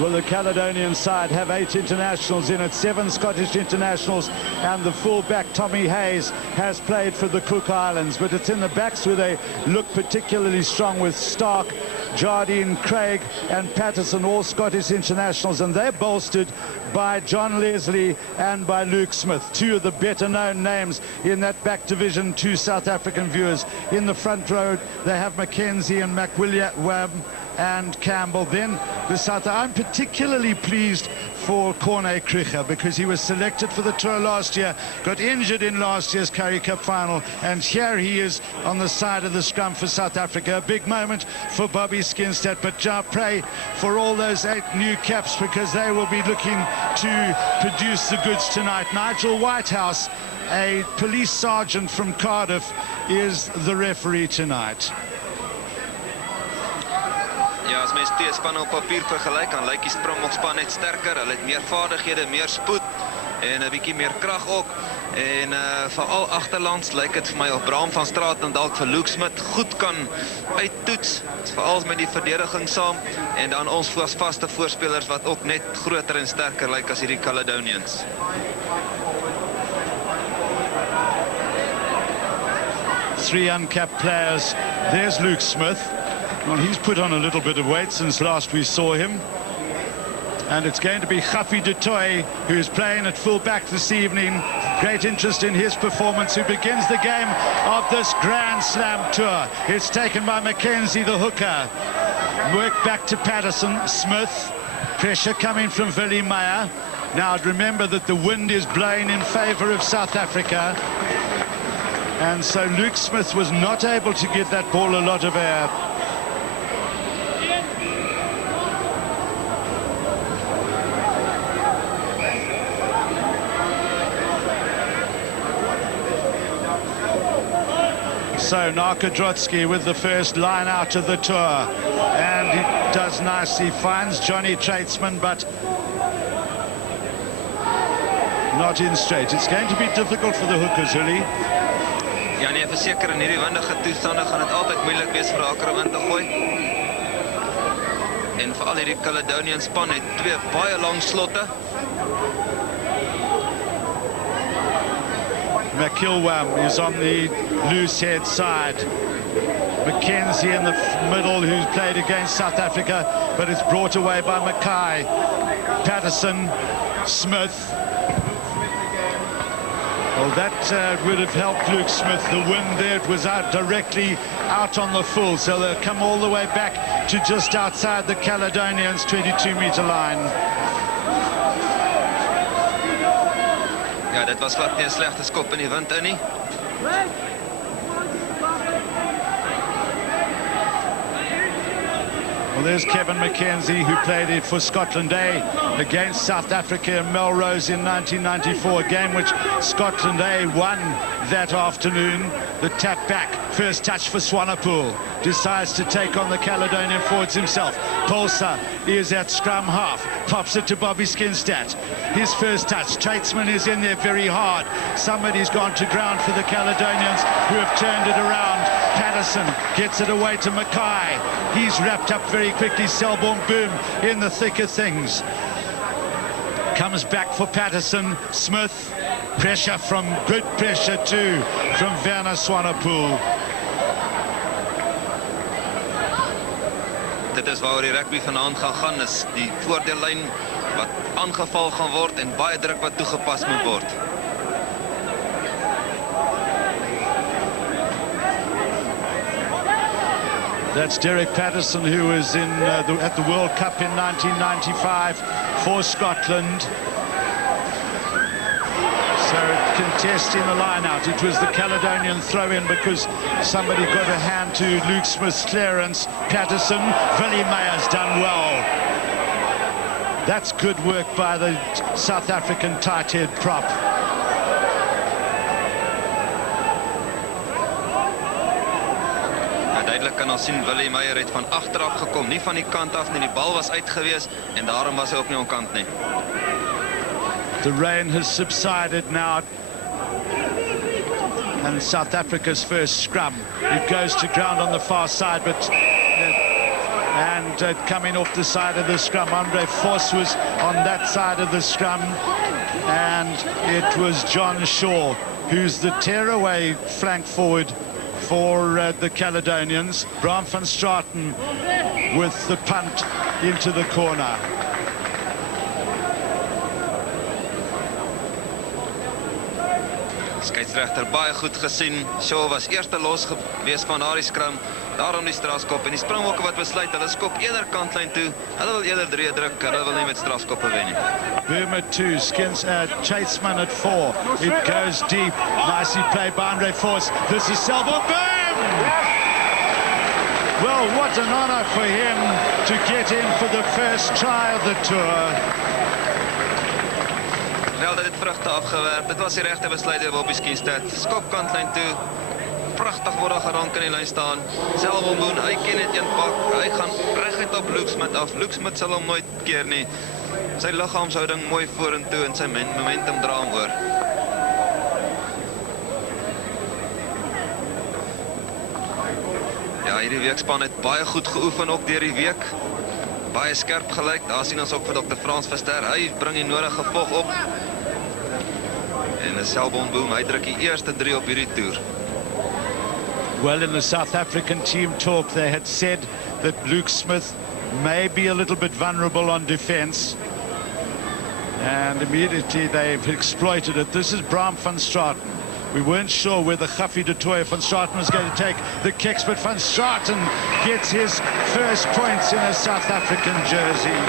Well, the Caledonian side have 8 internationals in it, 7 Scottish internationals, and the full-back Tommy Hayes has played for the Cook Islands. But it's in the backs where they look particularly strong, with Stark, Jardine, Craig and Patterson, all Scottish internationals, and they're bolstered by John Leslie and by Luke Smith, 2 of the better-known names in that back division to South African viewers. In the front row, they have Mackenzie and McWilliam and Campbell. Then the South. I'm particularly pleased for Corné Krige, because he was selected for the tour last year, got injured in last year's Currie Cup final, and here he is on the side of the scrum for South Africa. A big moment for Bobby Skinstad, but pray for all those 8 new caps, because they will be looking to produce the goods tonight. Nigel Whitehouse, a police sergeant from Cardiff, is the referee tonight. Ja, as mens twee spanne op papier vergelyk, dan lyk die Springboks span net sterker. Hulle het meer vaardighede, meer spoed en 'n bietjie meer krag ook. En veral agterlands lyk dit vir my of Bram van Straat en dalk vir Luke Smith goed kan uittoets, veral met die verdediging saam, en dan ons vaste voorspelers wat ook net groter en sterker lyk as hierdie Caledonians. Three uncapped players. There's Luke Smith. Well, he's put on a little bit of weight since last we saw him. And it's going to be Khafi du Toit, who is playing at full-back this evening. Great interest in his performance, who begins the game of this Grand Slam tour. It's taken by Mackenzie, the hooker. Work back to Patterson. Smith. Pressure coming from Willie Meyer. Now remember that the wind is blowing in favour of South Africa. And so Luke Smith was not able to give that ball a lot of air. So Narka Drotsky with the first line out of the tour, and he does nicely, finds Johnny Tradesman, but not in straight. It's going to be difficult for the hookers, Hully. Ja nee, verseker in hierdie windige toestande gaan dit altyd moeilik wees vir Akram in te gooi. En veral hierdie Caledonian span het 2 baie lang slotte. McIlwam is on the loose head side. Mackenzie in the middle, who's played against South Africa, but it's brought away by Mackay. Patterson, Smith. Well, that would have helped Luke Smith. The wind there, it was out directly out on the full, so they'll come all the way back to just outside the Caledonians' 22-meter line. Ja, dit was glad nie 'n slegte skop in die wind in nie. Well, there's Kevin Mackenzie, who played it for Scotland A against South Africa in Melrose in 1994, a game which Scotland A won that afternoon. The tap back, first touch for Swanepoel, decides to take on the Caledonian forwards himself. Polsa is at scrum half, pops it to Bobby Skinstad. His first touch, Tradesman is in there very hard. Somebody's gone to ground for the Caledonians, who have turned it around. Patterson gets it away to Mackay. He's wrapped up very quickly. Selborne Boom in the thick of things. Comes back for Patterson. Smith, pressure from, good pressure too, from Werner Swanepoel. Dit is waar die rugby vanaand gaan, is die voordeellyn wat aangeval gaan word en baie druk wat toegepas moet word. That's Derek Patterson, who was in at the World Cup in 1995 for Scotland. So contesting the line out. It was the Caledonian throw-in because somebody got a hand to Luke Smith's clearance. Patterson, Willie Meyer's done well. That's good work by the South African tight head prop. Duidelik kan ons sien Willie Meyer het van agteraf gekom, nie van die kant af nie. Die bal was uit gewees en daarom was hy ook nie aan kant nie. The rain has subsided now, and South Africa's first scrum. It goes to ground on the far side, but and and coming off the side of the scrum. Andre Vos was on that side of the scrum, and it was John Shaw, who's the tearaway flank forward for the Caledonians. Bram van Straten with the punt into the corner. Skeieregter baie goed gesien. Shaw was eerste los gewees van daardie scrum. Daarom die strafskop en die Springbokke wat besluit hulle skop eerder kantlyn toe. Hulle wil eerder 3 druk, hulle wil nie met strafskoppe wen nie. Burma 2, Skins Chaseman at 4. It goes deep. Nicely played by Andre Vos. This is Selborne. Boom! Well, what an honor for him to get in for the first try of the tour. Wel, dit het vrugte afgewerp. Dit was die regte besluit deur Bobby Skinstad. Skop kantlyn toe. Pragtig word daar gerank in die lyn staan. Selborne, hy ken dit een pak. Hy gaan reguit op Luke Smith af. Luke Smith sal hom nooit keer nie. Sy liggaamshouding mooi vorentoe en sy momentum dra hom oor. Ja, hierdie weekspan het baie goed geoefen ook deur die week. Baie skerp gelyk. Daar sien ons ook vir Dr. Frans Verster. Hy bring die nodige vog op. En 'n Selborne boom, hy druk die eerste 3 op hierdie toer. Well, in the South African team talk, they had said that Luke Smith may be a little bit vulnerable on defense. And immediately they've exploited it. This is Bram van Straten. We weren't sure whether Guffy de Tooy van Straten was going to take the kicks, but van Straten gets his first points in a South African jersey.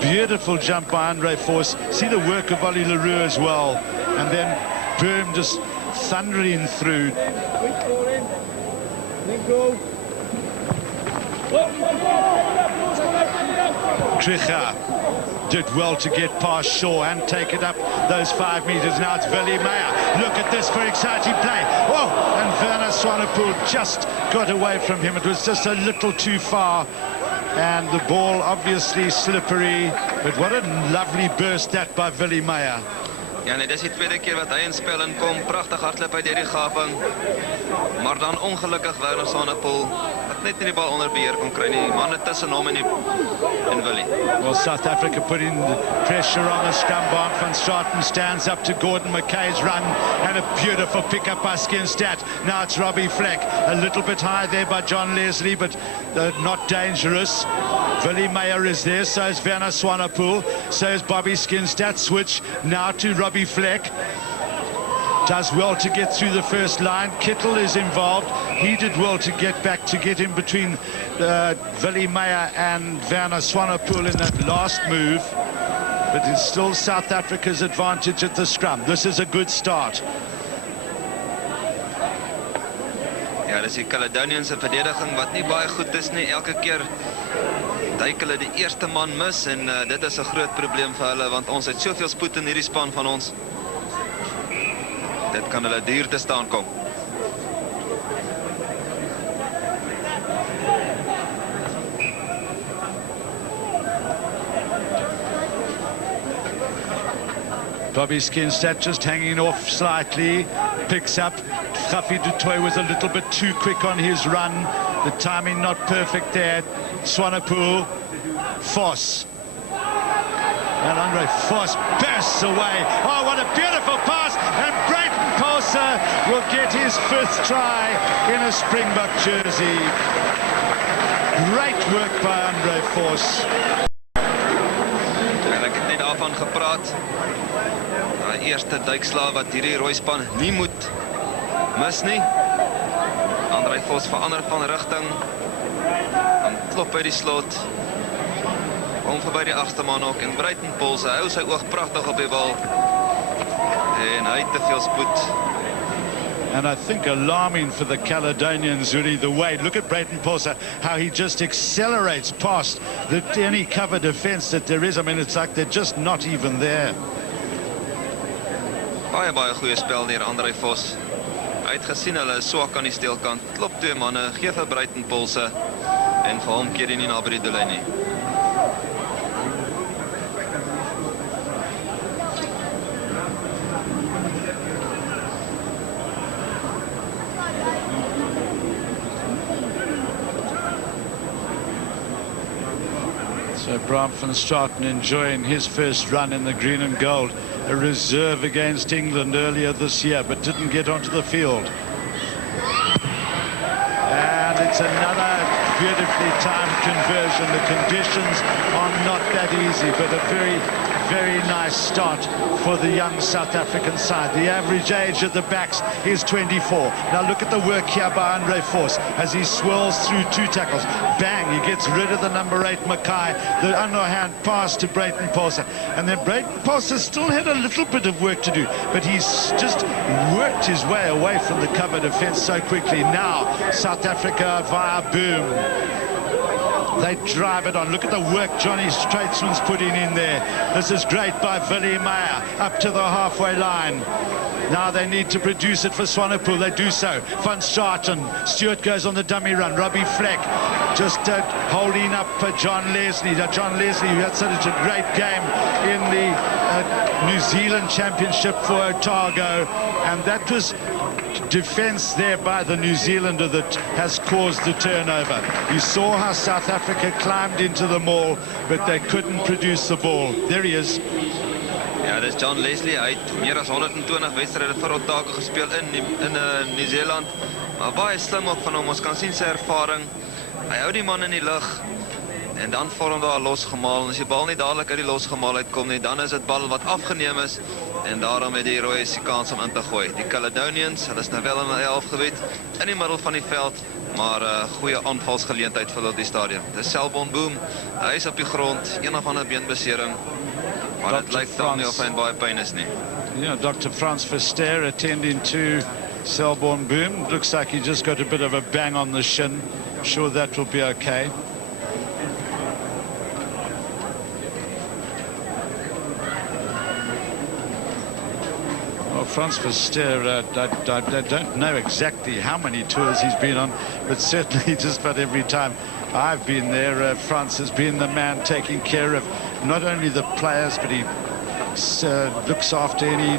Beautiful jump by Andre Vos. See the work of Ollie Leroux as well. And then Boom just thundering through. Kricha did well to get past Shaw and take it up those 5 meters. Now it's Willie Meyer. Look at this for exciting play. Oh, and Werner Swanepoel just got away from him. It was just a little too far. And the ball obviously slippery, but what a lovely burst that by Willie Meyer. Ja, nee, dis die tweede keer wat hy in spel inkom. Pragtig hardloop uit hierdie gaping. Maar dan ongelukkig Werner Swanepoel wat net nie die bal onder beheer kon kry nie. Die manne tussen hom en Willie. Well, South Africa putting the pressure on the scrum. Bram van Straten stands up to Gordon McKay's run, and a beautiful pick-up by Skinstad. Now it's Robbie Fleck. A little bit high there by John Leslie, but not dangerous. Willie Meyer is there, so is Werner Swanepoel, so is Bobby Skinstad. Switch now to Robbie Fleck. Does well to get through the first line. Kittle is involved. He did well to get back, to get in between Willie Meyer and Werner Swanepoel in that last move. But it's still South Africa's advantage at the scrum. This is a good start. Ja, dis die Caledonians se verdediging wat nie baie goed is nie. Elke keer duik hulle die eerste man mis en dit is 'n groot probleem vir hulle want ons het soveel spoed in hierdie span van ons. Dit kan hulle duur te staan kom. Bobby Skinstad just hanging off slightly, picks up. Guffy du Toit was a little bit too quick on his run. The timing not perfect there. Swanepoel, Vos. And Andre Vos bursts away. Oh, what a beautiful pass. And Brayton Polser will get his 5th try in a Springbok jersey. Great work by Andre Vos. En ek het net daarvan gepraat. Die eerste duikslaag wat hierdie rooi span nie moet mis nie. Andre Vos verander van rigting. Dan klop by die slot. Kom verby die agste man ook en Brayton Polser hou sy oog pragtig op die bal. En hy het te veel spoed. And I think alarming for the Caledonians, really, the way. Look at Brayton Polser, how he just accelerates past any cover defense that there is. I mean, it's like they're just not even there. Baie goeie spel deur Andre Vos. Hy het gesien hulle is swak aan die steelkant. Klop 2 manne, gee vir Brayton Polser en vir hom keer hy nie na by die doellyn nie. So Bram van Straten enjoying his first run in the green and gold, a reserve against England earlier this year, but didn't get onto the field. And it's another beautifully timed conversion. The conditions are not that easy, but a very, very nice start for the young South African side. The average age of the backs is 24. Now look at the work here by Andre Force as he swirls through 2 tackles. Bang, he gets rid of the number 8 Mackay. The underhand pass to Brayton Passer. And then Brayton Passer still had a little bit of work to do, but he's just worked his way away from the cover defense so quickly. Now South Africa via Boom. They drive it on. Look at the work Johnny Straitsman's putting in there. This is great by Willie Meyer up to the halfway line. Now they need to produce it for Swanepoel. They do so. Van Straten. Stewart goes on the dummy run. Robbie Fleck just holding up for John Leslie. John Leslie, who had such a great game in the New Zealand Championship for Otago. And that was defense there by the New Zealander that has caused the turnover. You saw how South Africa climbed into the maul, but they couldn't produce the ball. There he is. Ja, dis John Leslie. Hy het meer as 120 wedstryde vir Otago gespeel in Nieu-Seeland. Maar baie slim ook van hom. Ons kan sien sy ervaring. Hy hou die man in die lug en dan vorm daar losgemaal. En as die bal nie dadelik uit die losgemaal uitkom nie, dan is dit bal wat afgeneem is. En daarom het die Royals die kans om in te gooi. Die Caledonians, hulle is nou wel in die 11 gebied, in die middel van die veld, maar goeie aanvalsgeleentheid vir die stadion. Dis Selborne Boom, hy is op die grond, een of ander beenbesering, maar dit lyk dan nie of hy in baie pyn is nie. Yeah, Dr. Frans Verster attending to Selborne Boom. Looks like he just got a bit of a bang on the shin. I'm sure that will be okay. Frans Verster, I don't know exactly how many tours he's been on, but certainly just about every time I've been there, Frans has been the man taking care of not only the players, but he looks after any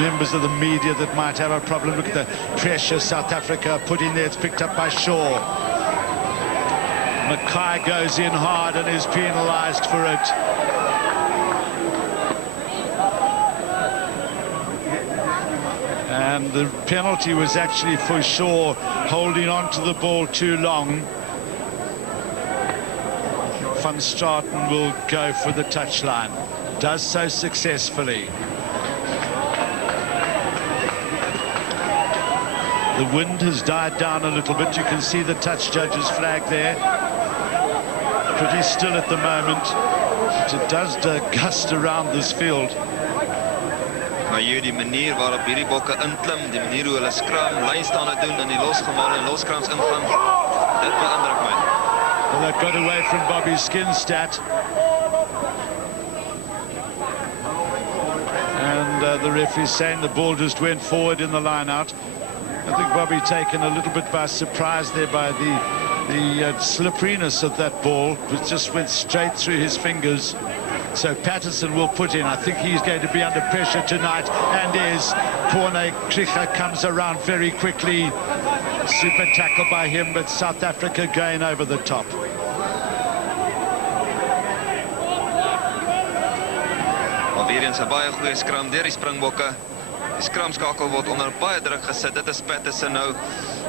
members of the media that might have a problem. Look at the pressure South Africa put in there. It's picked up by Shaw. Mackay goes in hard and is penalised for it. And the penalty was actually for Shaw holding on to the ball too long. Van Straten will go for the touchline. Does so successfully. The wind has died down a little bit. You can see the touch judge's flag there. Pretty still at the moment. But it does gust around this field. Maar hier die manier waarop hierdie bokke inklim, die manier hoe hulle skram, lynstande doen en die losgemaal en loskrams ingaan, dit beïndruk my. Well, that got away from Bobby Skinstad. And the referee saying the ball just went forward in the line out. I think Bobby taken a little bit by surprise there by the slipperiness of that ball. It just went straight through his fingers. So Patterson will put in. I think he's going to be under pressure tonight, and is. Corner Kricha comes around very quickly. Super tackle by him, but South Africa going over the top. Alweer eens 'n baie goeie skram deur die Springbokke. Die skramskakel word onder baie druk gesit. Dit is Patterson nou.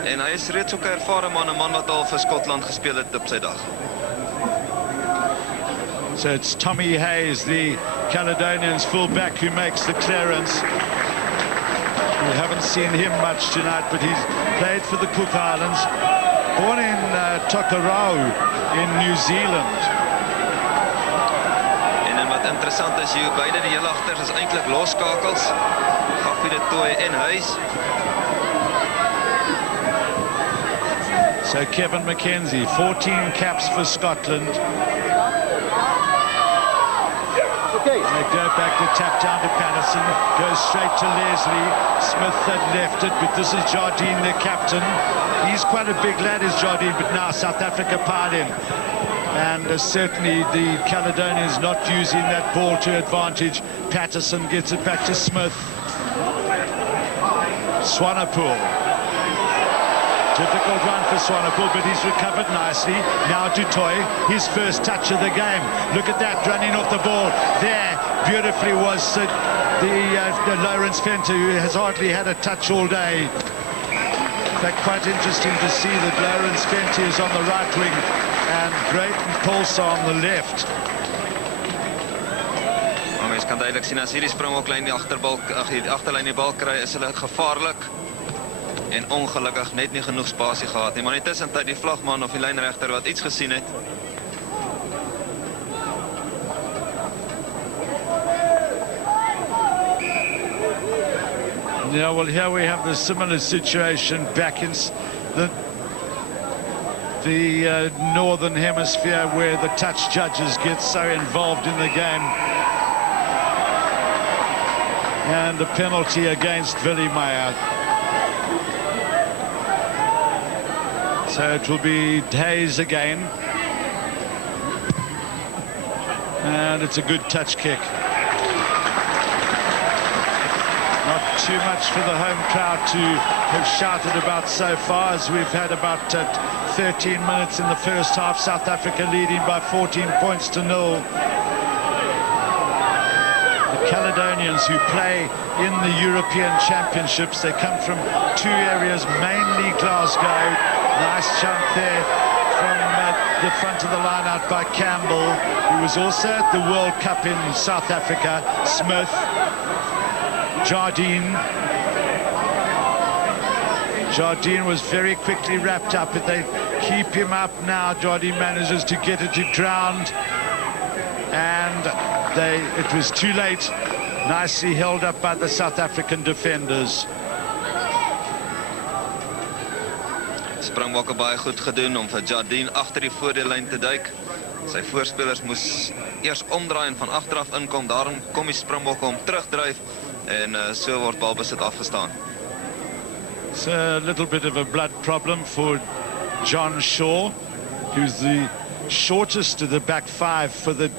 En hy is reeds ook 'n ervare man, 'n man wat al vir Skotland gespeel het op sy dag. So it's Tommy Hayes, the Caledonians fullback, who makes the clearance. We haven't seen him much tonight, but he's played for the Cook Islands. Born in Tokerau in New Zealand. En wat interessant is, hier beide die heel agter is eintlik loskakels. Gaffie de Tooy en Hayes. So Kevin McKenzie, 14 caps for Scotland. They go back to tap down to Patterson, goes straight to Leslie. Smith had left it, but this is Jardine, the captain. He's quite a big lad, is Jardine, but now South Africa piled in. And certainly the Caledonians not using that ball to advantage. Patterson gets it back to Smith. Swanepoel. Difficult one for Swanepoel, but he's recovered nicely. Now du Toit, his first touch of the game. Look at that, running off the ball. There, beautifully was the Lawrence Venter, who has hardly had a touch all day. In fact, quite interesting to see that Lawrence Venter is on the right wing and Drayton Paulson on the left. Mens kan duidelik sien as hierdie Springboklyn die agterlyn die bal kry, is hulle gevaarlik en ongelukkig net nie genoeg spasie gehad nie, maar intussen tyd die vlagman of die lynregter wat iets gesien het. Yeah, well, here we have the similar situation back in the northern hemisphere, where the touch judges get so involved in the game. And a penalty against Willie Meyer. So it will be Hayes again. And it's a good touch kick. Not too much for the home crowd to have shouted about so far, as we've had about 13 minutes in the first half. South Africa leading by 14 points to 0. The Caledonians, who play in the European Championships, they come from two areas, mainly Glasgow. Nice jump there from the front of the line out by Campbell, who was also at the World Cup in South Africa. Smith, Jardine was very quickly wrapped up. If they keep him up now, Jardine manages to get it to ground, and it was too late. Nicely held up by the South African defenders. Springbokke baie goed gedoen om vir Jardine agter die voordeellyn te duik. Sy voorspelers moes eers omdraai en van agteraf inkom. Daarom kom die Springbokke om terugdryf en so word balbesit afgestaan. It's a little bit of a blood problem for John Shaw, who's the shortest of the back five for the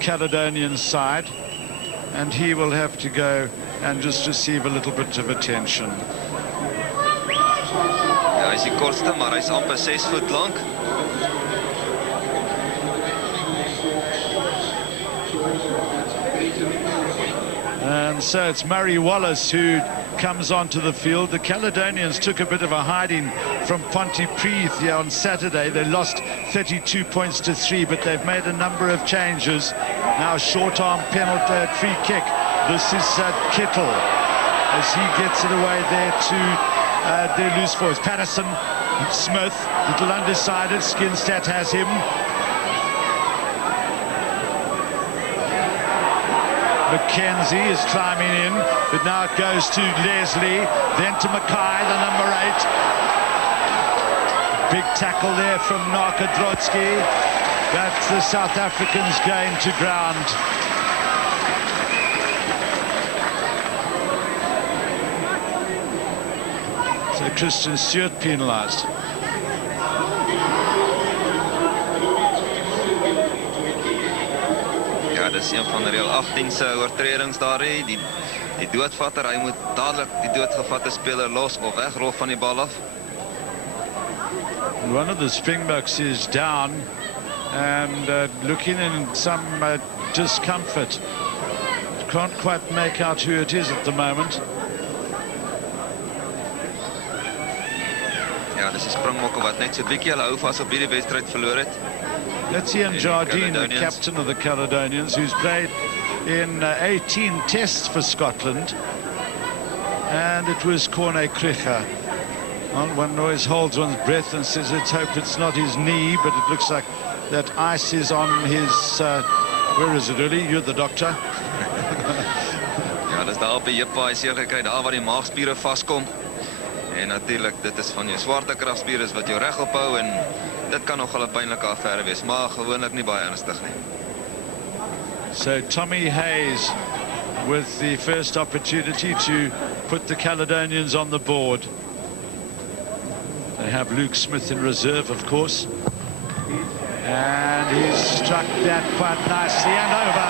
Caledonian side, and he will have to go and just receive a little bit of attention. Ja, hy is die kortste, maar hy's amper 6 voet lank. And so it's Murray Wallace who comes onto the field. The Caledonians took a bit of a hiding from Pontypridd here on Saturday. They lost 32 points to 3, but they've made a number of changes. Now short arm penalty, free kick. This is Kittle as he gets it away there to their loose forwards. Patterson, Smith, little undecided. Skinstad has him. McKenzie is climbing in, but now it goes to Leslie, then to Mackay, the number 8. Big tackle there from Narkodrotsky. That's the South Africans going to ground. So Christian Stewart penalised. Dis een van reël 18 se oortredings daar hè. Die doodvatter, hy moet dadelik die doodgevatte speler los of wegrol van die bal af. One of the Springboks is down and looking in some discomfort. Can't quite make out who it is at the moment. Ja, dis die Springbokke wat net so 'n bietjie hulle hou vas op hierdie wedstryd verloor het. That's Ian Jardine, the captain of the Caledonians, who's played in 18 tests for Scotland. And it was Corne Krige. Well, one always holds one's breath and says, let's hope it's not his knee, but it looks like that ice is on his... where is it, Uli? You're the doctor. Ja, dis daar op die heup, hy seker gekry, daar waar die maagspiere vaskom. En natuurlik, dit is van jou swaartekragspiere wat jou reg ophou en dit kan nogal 'n pynlike affære wees, maar gewoonlik nie baie ernstig nie. So Tommy Hayes with the first opportunity to put the Caledonians on the board. They have Luke Smith in reserve, of course. And he's struck that quite nicely and over.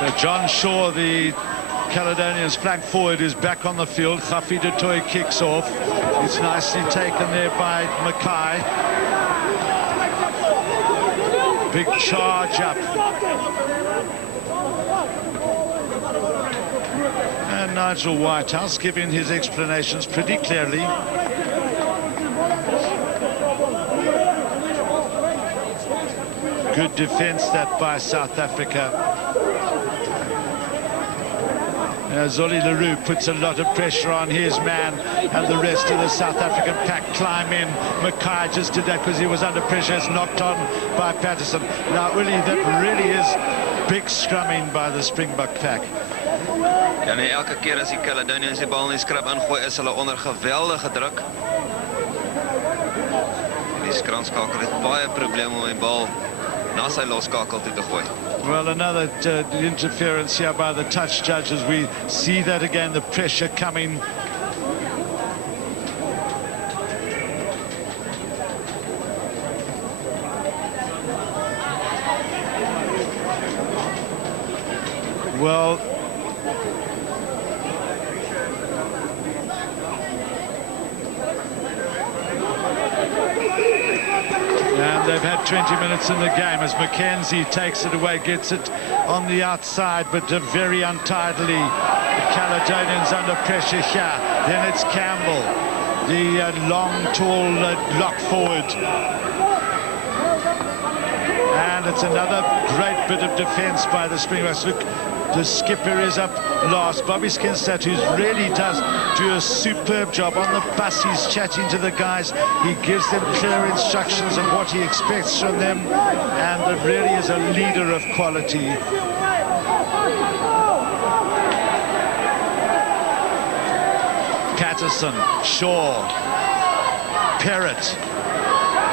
So John Shaw, the Caledonians flank forward, is back on the field. Khafi du Toit kicks off. It's nicely taken there by Mackay. Big charge up. And Nigel Whitehouse giving his explanations pretty clearly. Good defense that by South Africa. Zoli Leroux puts a lot of pressure on his man, and the rest of the South African pack climb in. Mackay just did that because he was under pressure. It's knocked on by Patterson. Now, really, that really is big scrumming by the Springbok pack. Ja, nee, elke keer as die Caledonians die bal in die scrub ingooi, is hulle onder geweldige druk. Die skramskakel het baie probleme om die bal na sy loskakel toe te gooi. Well, another interference here by the touch judges. We see that again, the pressure coming. Well, and they've had 20 minutes in the game as Mackenzie takes it away, gets it on the outside, but very untidily. The Caledonians under pressure here. Then it's Campbell, the long, tall lock forward. And it's another great bit of defense by the Springboks. Look, the skipper is up last. Bobby Skinstad, who really does do a superb job on the bus. He's chatting to the guys. He gives them clear instructions of what he expects from them. And it really is a leader of quality. Patterson, Shaw, Perrott,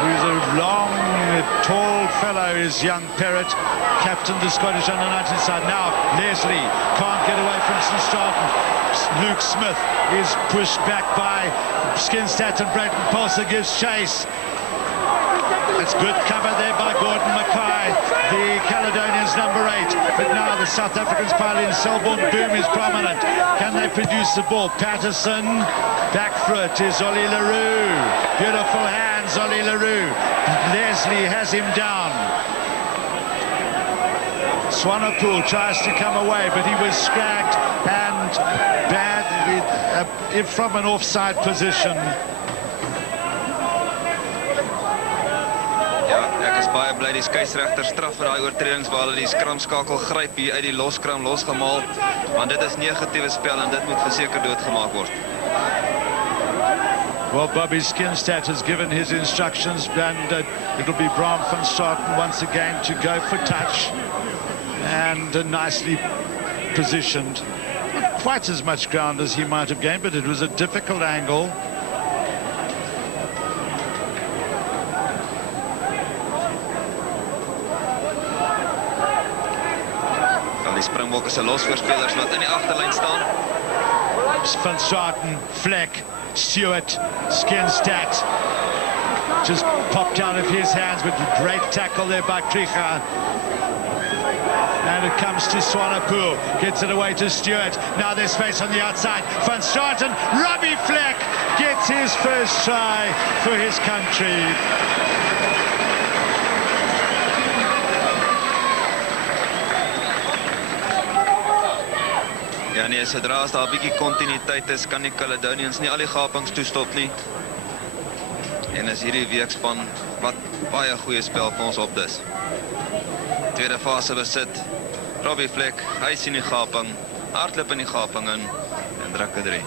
who's a long, tall fellow, is young Perrott, captain the Scottish under-19 side. Now Leslie can't get away from St. Stratton. Luke Smith is pushed back by Skinstad, and Brayton Pulser gives chase. It's good cover there by Gordon Mackay, the Caledonians number 8. But now the South Africans pile in. Selborne Boom is prominent. Can they produce the ball? Patterson, back for it is Ollie Leroux. Beautiful hands, Ollie Leroux. Leslie has him down. Swanepoel tries to come away, but he was scragged and bad from an offside position. Ek is baie bly die skeieregter straf vir daai oortredings waar hulle die skramskakel gryp hier uit die loskram losgemaal, want dit is negatiewe spel en dit moet verseker doodgemaak word. Well, Bobby Skinstad has given his instructions, and it'll be Bram van Straten once again to go for touch, and nicely positioned. Not quite as much ground as he might have gained, but it was a difficult angle. Die Springbokke se losvoorspelers wat in die agterlyn staan. Van Straten, Fleck, Stewart, Skinstad just popped out of his hands, but great tackle there by Krieger. And it comes to Swanepoel, gets it away to Stewart. Now there's space on the outside. Van Straten, Robbie Fleck gets his first try for his country. Ja nee, sodra as daar 'n bietjie kontinuïteit is, kan die Caledonians nie al die gapings toestop nie. En is hierdie weekspan wat baie goeie spel vir ons opdis. Tweede fase besit. Robbie Fleck, hy sien die gaping, hardloop in die gaping in en druk 'n 3.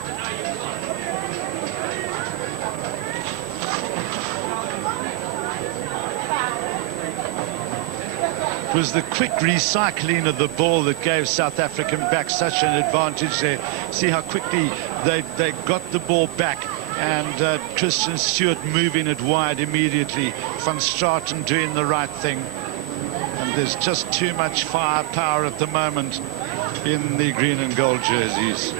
It was the quick recycling of the ball that gave South African back such an advantage there. See how quickly they got the ball back, and Christian Stewart moving it wide immediately. Van Straten doing the right thing. And there's just too much firepower at the moment in the green and gold jerseys.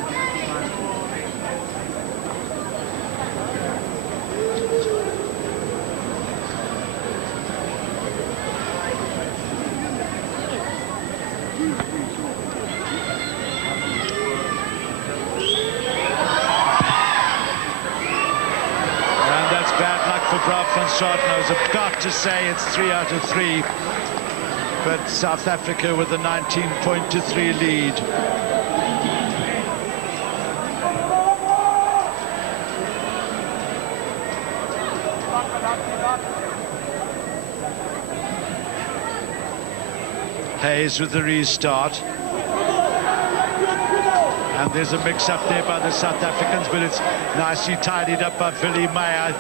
Straten. I was about to say it's 3 out of 3, but South Africa with a 19-3 lead. Hayes with the restart. And there's a mix-up there by the South Africans, but it's nicely tidied up by Willie Meyer.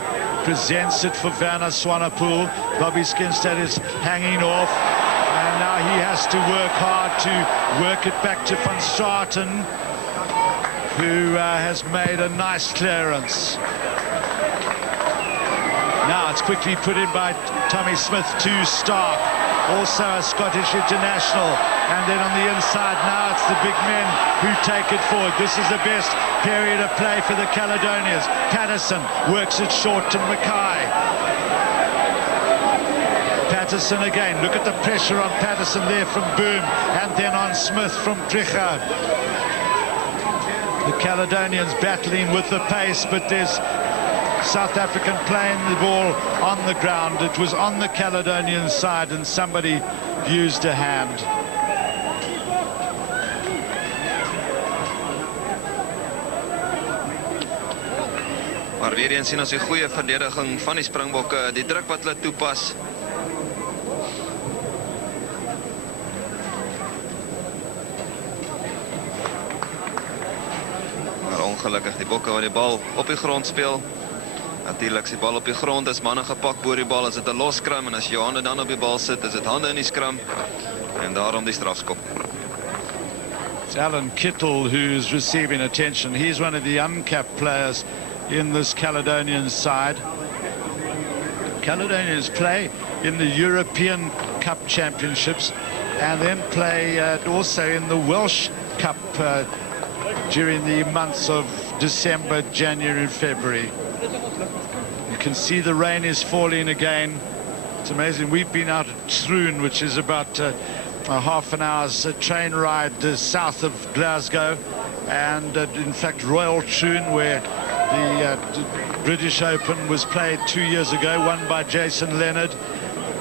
Presents it for Werner Swanepoel. Bobby Skinstad is hanging off. And now he has to work hard to work it back to Van Straten, who has made a nice clearance. Now it's quickly put in by Tommy Smith to Stark. Also a Scottish international, and then on the inside now it's the big men who take it forward. This is the best period of play for the Caledonians. Patterson works it short to Mackay. Patterson again, look at the pressure on Patterson there from Boom, and then on Smith from Tricher. The Caledonians battling with the pace, but there's South African playing the ball on the ground. It was on the Caledonian side and somebody used a hand. Maar weer eens sien ons die goeie verdediging van die Springbokke, die druk wat hulle toepas. Maar ongelukkig die Bokke wat die bal op die grond speel. Natuurlijk is die bal op die grond, is manne gepak voor die bal, is dit 'n los skram, en as jou hande dan op die bal sit, is dit hande in die skram, en daarom die strafskop. It's Alan Kittle who's receiving attention. He's one of the uncapped players in this Caledonian side. Caledonians play in the European Cup Championships and then play also in the Welsh Cup during the months of December, January and February. You can see the rain is falling again. It's amazing. We've been out at Troon, which is about a half an hour's train ride south of Glasgow, and in fact Royal Troon, where the British Open was played 2 years ago, won by Jason Leonard.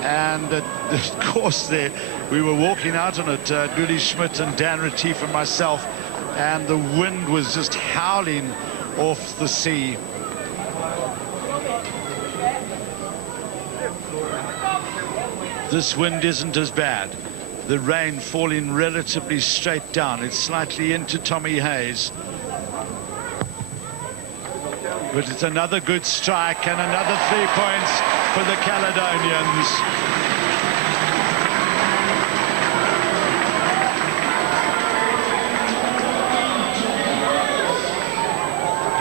And of course there we were walking out on it, Luli Schmidt and Dan Retief and myself, and the wind was just howling off the sea. This wind isn't as bad. The rain falling relatively straight down. It's slightly into Tommy Hayes. But it's another good strike and another 3 points for the Caledonians.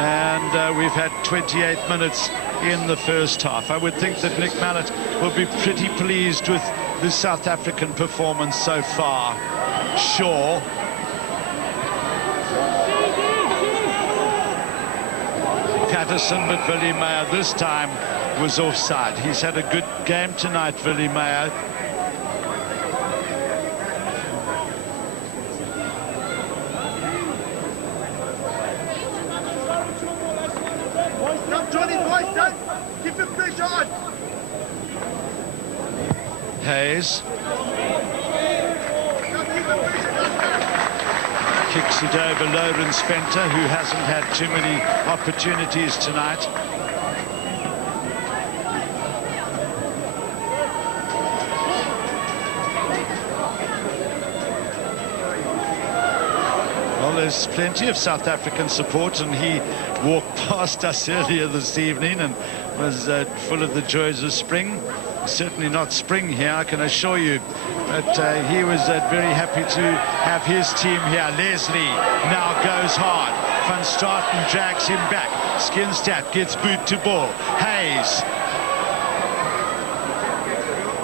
And we've had 28 minutes in the first half. I would think that Nick Mallett will be pretty pleased with the South African performance so far. Shaw. Patterson, but Willie Meyer this time was offside. He's had a good game tonight, Willie Meyer. Hayes kicks it over Lawrence Venter, who hasn't had too many opportunities tonight. Well, there's plenty of South African support, and he walked past us earlier this evening and was full of the joys of spring. Certainly not spring here, I can assure you, but he was very happy to have his team here. Leslie now goes hard. Van Straten drags him back. Skinstad gets boot to ball. Hayes.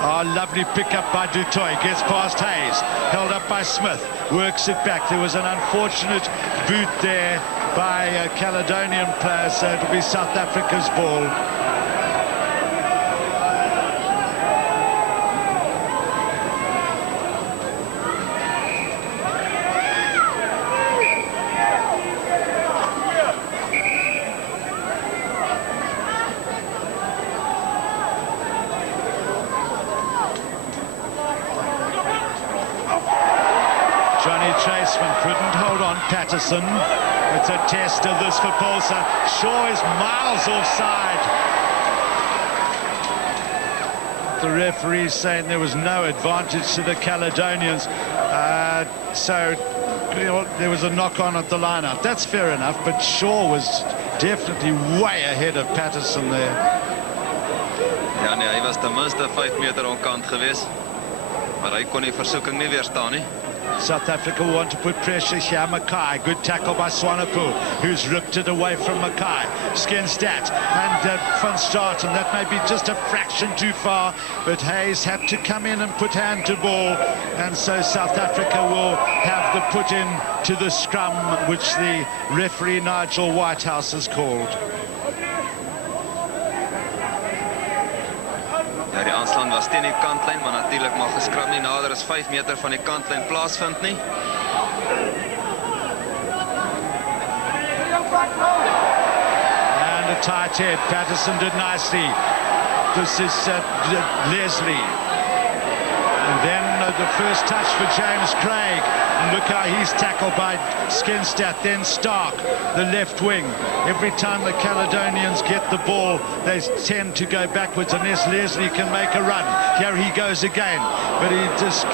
Oh, lovely pickup by Du Toit. Gets past Hayes. Held up by Smith. Works it back. There was an unfortunate boot there by a Caledonian player, so it'll be South Africa's ball. baseman couldn't hold on. Patterson. It's a test of this for Bolsa. Shaw is miles offside. The referee saying there was no advantage to the Caledonians. So there was a knock-on at the line-out. That's fair enough, but Shaw was definitely way ahead of Patterson there. Ja nee, hy was ten minste 5 meter onkant geweest. Maar hy kon die versoeking nie weerstaan nie. South Africa want to put pressure here. Mackay, good tackle by Swanepoel, who's ripped it away from Mackay. Skinstad and Van Straten. That may be just a fraction too far, but Hayes had to come in and put hand to ball, and so South Africa will have the put in to the scrum, which the referee Nigel Whitehouse has called. Ja, die aanslaan was teen die kantlyn, maar natuurlik mag geskram nie nader as 5 meter van die kantlyn plaasvind nie. And a tight head. Patterson did nicely. This is Leslie. And then the first touch for James Craig. And look how he's tackled by Skinstad, then Stark, the left wing. Every time the Caledonians get the ball, they tend to go backwards unless Leslie can make a run. Here he goes again, but he just...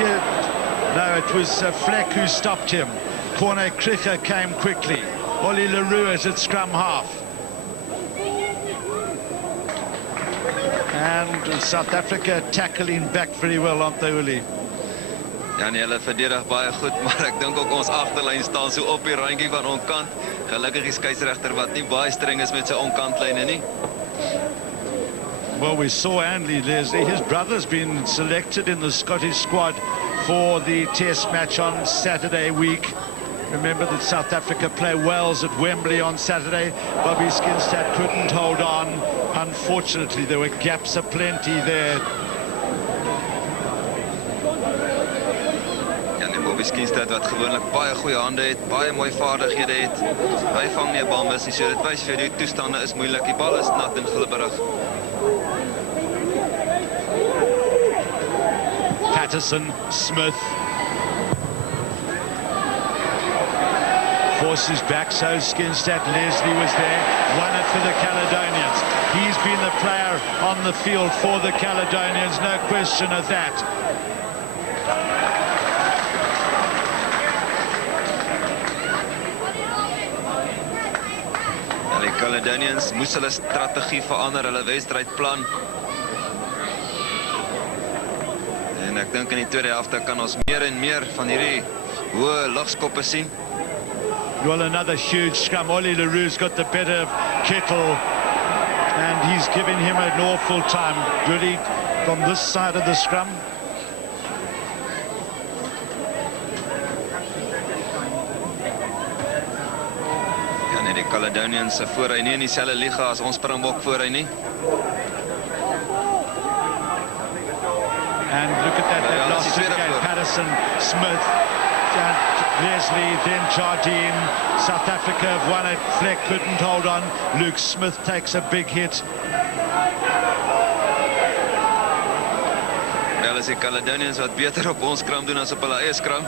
No, it was Fleck who stopped him. Corne Krige came quickly. Ollie Leroux is at scrum half. And South Africa tackling back very well, aren't they, Willie? Ja nee, hulle verdedig baie goed, maar ek dink ook ons agterlyn staan so op die randjie van onkant. Gelukkig die skeieregter wat nie baie streng is met sy onkantlyne nie. Well, we saw Andy Leslie. His brother's been selected in the Scottish squad for the test match on Saturday week. Remember that South Africa play Wales at Wembley on Saturday. Bobby Skinstad couldn't hold on. Unfortunately, there were gaps aplenty there. Skinstad wat gewoonlik baie goeie hande het, baie mooi vaardighede het. Hy vang nie 'n bal mis nie, so dit wys vir die toestande is moeilik. Die bal is nat en glibberig. Patterson, Smith. Forces back, so Skinstad. Leslie was there, won it for the Caledonians. He's been the player on the field for the Caledonians, no question of that. Die Caledonians moes hulle strategie verander, hulle wedstrydplan. En ek dink in die tweede helfte kan ons meer en meer van hierdie hoë lugskoppe sien. Well, another huge scrum. Ollie Leroux's got the better of Kittle, and he's giving him an awful time. Really, from this side of the scrum. Die Caledonians se voorry nie in dieselfde liga as ons Springbok voorry nie. And look at that, they've lost it again. Patterson, Smith, Leslie, then Jardine. South Africa have won it. Fleck couldn't hold on. Luke Smith takes a big hit. Wel, is die Caledonians wat beter op ons skram doen as op hulle eie skram.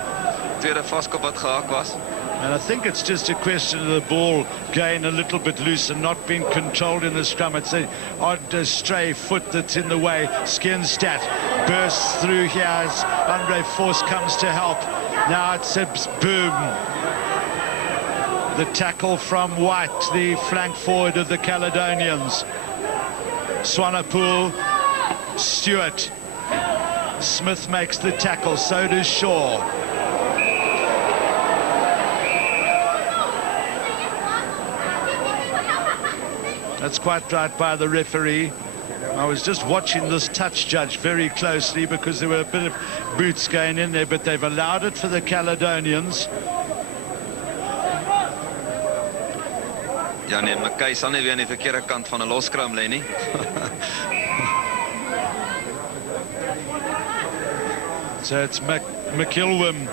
Tweede vaskop wat gehak was. And I think it's just a question of the ball going a little bit loose and not being controlled in the scrum. It's an odd stray foot that's in the way. Skinstad bursts through here as Andre Force comes to help. Now it's a boom. The tackle from White, the flank forward of the Caledonians. Swanepoel, Stewart. Smith makes the tackle, so does Shaw. That's quite right by the referee. I was just watching this touch, Judge, very closely because there were a bit of boots going in there, but they've allowed it for the Caledonians. Ja nee, Mackay sal nie weer aan die verkeerde kant van 'n loskram lê nie. So it's McIlwim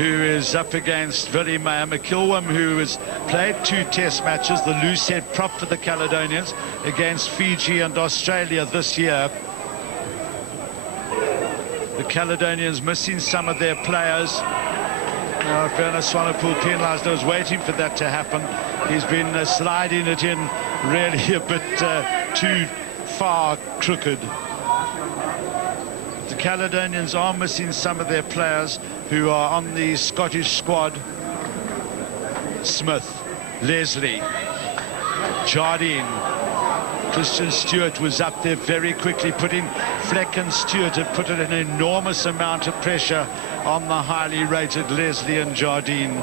who is up against Willie Meyer. McIlwim, who has played 2 test matches, the loosehead prop for the Caledonians, against Fiji and Australia this year. The Caledonians missing some of their players. Now, Bernard Swanepoel penalised. I was waiting for that to happen. He's been sliding it in really a bit too far crooked. The Caledonians are missing some of their players who are on the Scottish squad. Smith, Leslie, Jardine. Christian Stewart was up there very quickly, putting Fleck and Stewart have put an enormous amount of pressure on the highly rated Leslie and Jardine.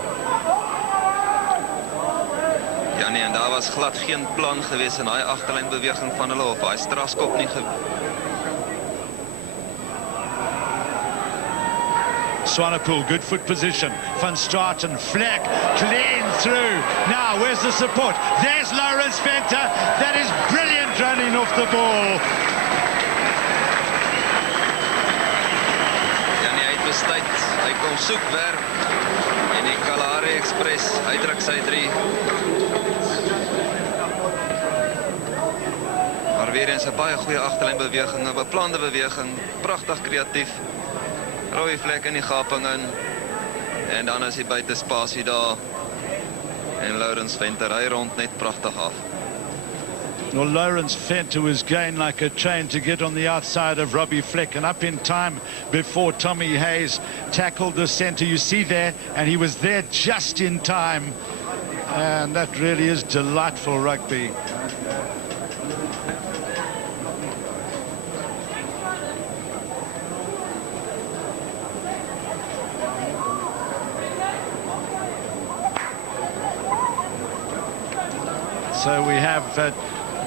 Ja nee, en daar was glad geen plan geweest in daai agterlynbeweging van hulle of daai strafskop nie. Swanepoel, good foot position. Van Straten, Fleck, clean through. Now, where's the support? There's Lawrence Venter. That is brilliant running off the ball. Ja nee, hy het besluit, hy kom soek werk. En die Kalahari Express, hy druk sy 3. Maar weer eens 'n baie goeie agterlynbeweging, 'n beplande beweging, pragtig kreatief. Rooi vlek in die gaping in. En dan is hy buite spasie daar. En Lawrence Venter, hy rond net pragtig af. Well, Lawrence Venter was going like a train to get on the outside of Robbie Fleck and up in time before Tommy Hayes tackled the centre. You see there, and he was there just in time. And that really is delightful rugby. So we have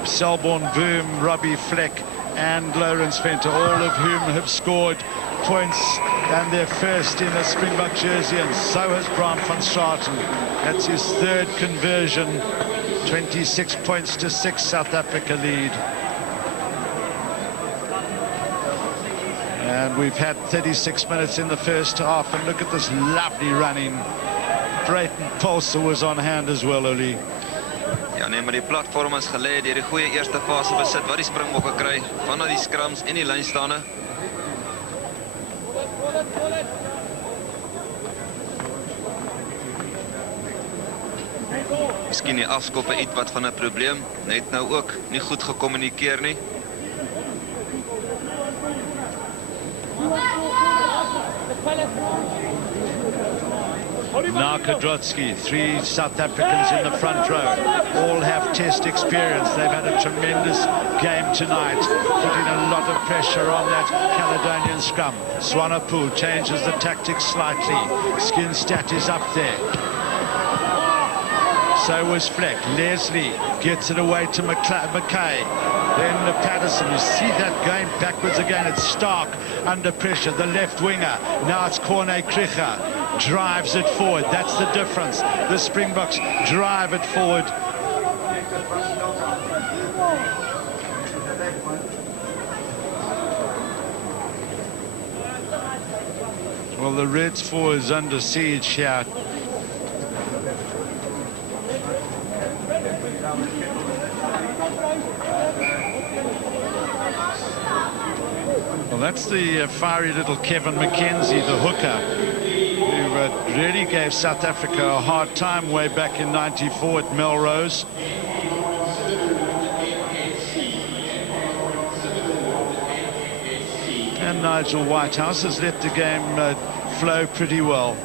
Selborne Boom, Robbie Fleck and Lawrence Venter, all of whom have scored points and their first in a Springbok jersey, and so has Bram van Straten. That's his third conversion. 26 points to 6, South Africa lead. And we've had 36 minutes in the first half, and look at this lovely running. Brayton Paulser was on hand as well, Oli. Ja nee, maar die platform is gelê deur die goeie eerste fase besit wat die Springbokke kry vanaf die scrums en die lynstande. Miskien die afskoppe iets wat van 'n probleem, net nou ook nie goed gekommunikeer nie. Narkodrotsky, 3 South Africans in the front row, all have test experience. They've had a tremendous game tonight, putting a lot of pressure on that Caledonian scrum. Swanepoel changes the tactics slightly. Skinstad is up there. So was Fleck. Leslie gets it away to McKay. Then Patterson, you see that going backwards again. It's Stark under pressure, the left winger. Now it's Corne Krige. Drives it forward. That's the difference. The Springboks drive it forward. Well, the Reds 4 is under siege here. Well, that's the fiery little Kevin McKenzie, the hooker, who really gave South Africa a hard time way back in '94 at Melrose. And Nigel Whitehouse has let the game flow pretty well.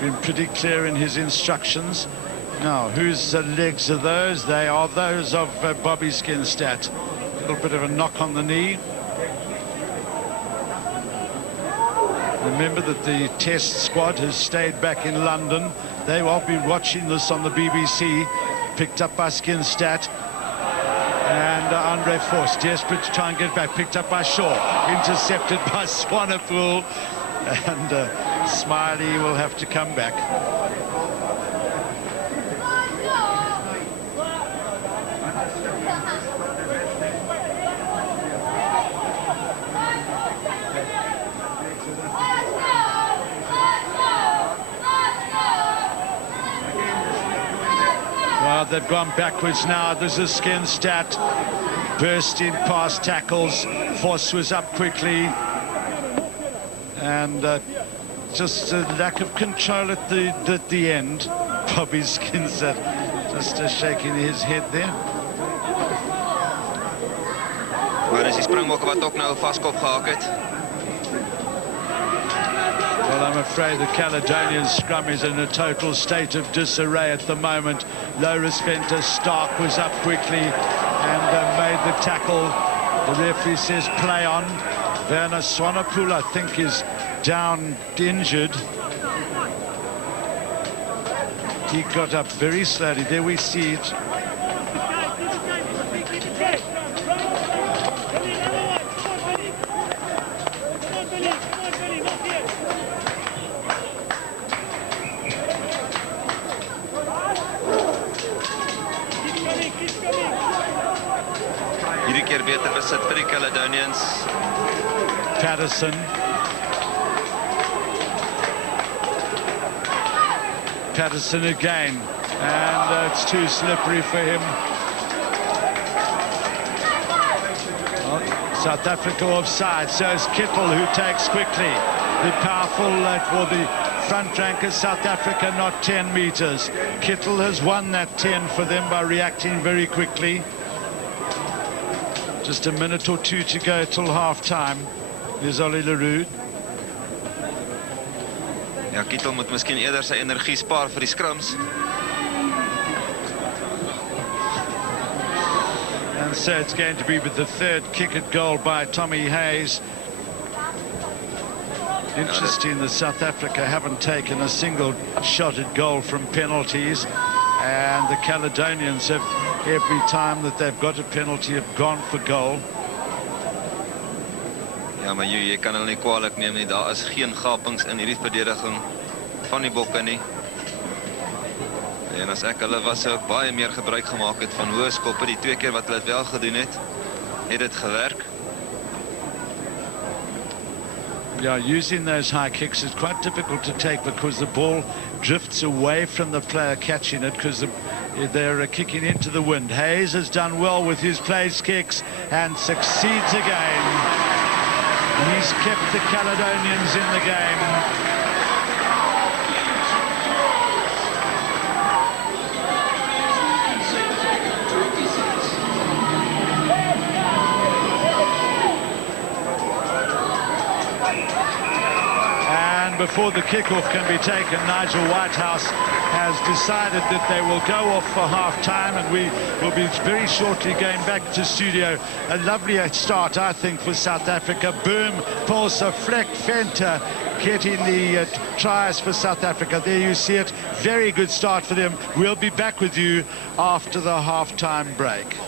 Been pretty clear in his instructions. Now, whose legs are those? They are those of Bobby Skinstad. A little bit of a knock on the knee. Remember that the test squad has stayed back in London. They've all been watching this on the BBC. Picked up by Skinstad. And Andre Force, desperate to try and get back. Picked up by Shaw. Intercepted by Swanepoel. And Smiley will have to come back. They've gone backwards now. This is Skinstad bursting past tackles. Voss was up quickly, and just a lack of control at the end. Bobby Skinser just shaking his head there. Maar is die Springbokke wat ook nou vaskop gehak het? Well, I'm afraid the Caledonian scrum is in a total state of disarray at the moment. Loris Venter Stark was up quickly and made the tackle. The referee says play on. Werner Swanepoel, I think, is down injured. He got up very slowly. There we see it. Hierdie keer beter besit vir die Caledonians. Patterson. Patterson again, and it's too slippery for him. Well, South Africa offside, so it's Kittle who takes quickly. The powerful for the front ranker, South Africa, not 10 meters. Kittle has won that 10 for them by reacting very quickly. Just a minute or two to go till half-time. Here's Ollie Leroux. Ja, Kittel moet miskien eerder sy energie spaar vir die scrums. And so it's going to be with the third kick at goal by Tommy Hayes. Interesting that South Africa haven't taken a single shot at goal from penalties, and the Caledonians have, every time that they've got a penalty, have gone for goal. Ja, maar jy kan hulle nie kwalijk neem nie. Daar is geen gapings in hierdie verdediging van die Bokke nie. En as ek hulle was, sou ek baie meer gebruik gemaak het van hoë skoppe. Die twee keer wat hulle het wel gedoen het dit gewerk. Yeah, using those high kicks is quite difficult to take because the ball drifts away from the player catching it because they're kicking into the wind. Hayes has done well with his place kicks and succeeds again. He's kept the Caledonians in the game. Before the kickoff can be taken, Nigel Whitehouse has decided that they will go off for half-time, and we will be very shortly going back to studio. A lovely start, I think, for South Africa. Boom, Paulse, Fleck, Venter getting the tries for South Africa. There you see it. Very good start for them. We'll be back with you after the half-time break.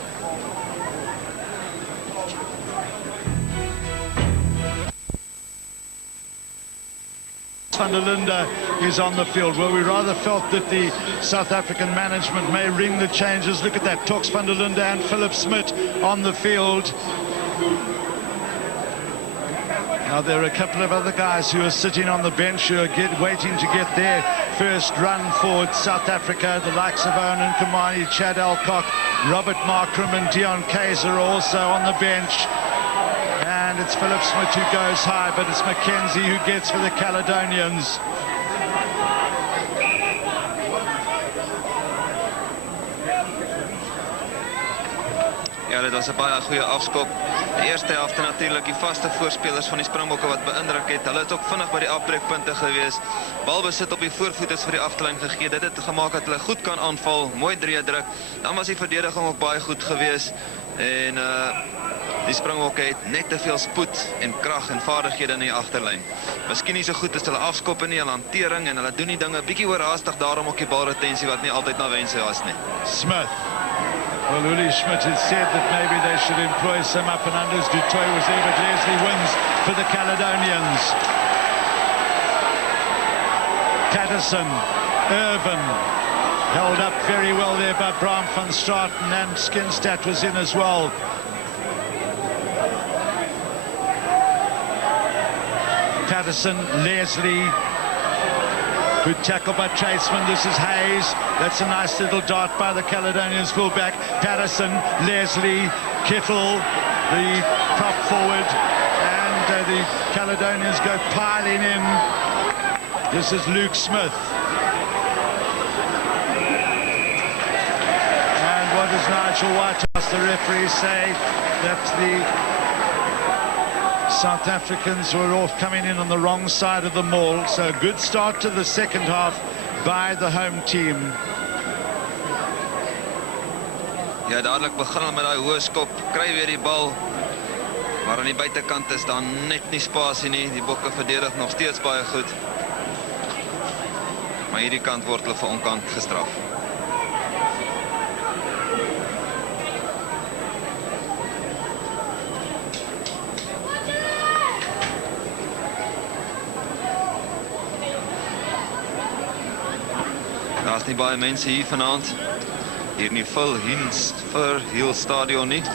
Van der Linde is on the field. Well, we rather felt that the South African management may ring the changes. Look at that, Tox van der Linde and Philip Smith on the field. Now there are a couple of other guys who are sitting on the bench who are waiting to get their first run for South Africa. The likes of Owen Kamani, Chad Alcock, Robert Markram and Dion Kaiser are also on the bench. And it's Philip Smith who goes high, but it's Mackenzie who gets for the Caledonians. Ja, dit was 'n baie goeie afskop. Die eerste helfte natuurlik die vaste voorspelers van die Springbokke wat beïndruk het. Hulle het ook vinnig by die afbreekpunte gewees. Balbesit op die voorvoet is vir die aftelyn gegee. Dit het gemaak dat hulle goed kan aanval, mooi drie druk. Dan was die verdediging ook baie goed gewees. En die Springbokke het net te veel spoed en krag en vaardighede in die agterlyn. Miskien nie so goed as hulle afskoppe nie, hulle hantering, en hulle doen die dinge bietjie oorhaastig, daarom ook die balretensie wat nie altyd na wense was nie. Smith. Well, Uli Schmidt has said that maybe they should employ some up and unders. Du Toit was there, but Leslie wins for the Caledonians. Patterson, Irvin, held up very well there by Bram van Straten, and Skinstad was in as well. Patterson, Leslie, good tackle by Traceman. This is Hayes. That's a nice little dart by the Caledonians fullback. Patterson, Leslie, Kittle, the prop forward, and the Caledonians go piling in. This is Luke Smith. And what does Nigel Whitehouse, the referee, say? That the South Africans were off coming in on the wrong side of the maul. So a good start to the second half by the home team. Ja, dadelik begin hulle met daai hoë skop, kry weer die bal. Maar aan die buitekant is daar net nie spasie nie. Die Bokke verdedig nog steeds baie goed. Maar hierdie kant word hulle vir onkant gestraf. Daar's nie baie mense hier vanaand. Hier in die Hill stadion nie. Dit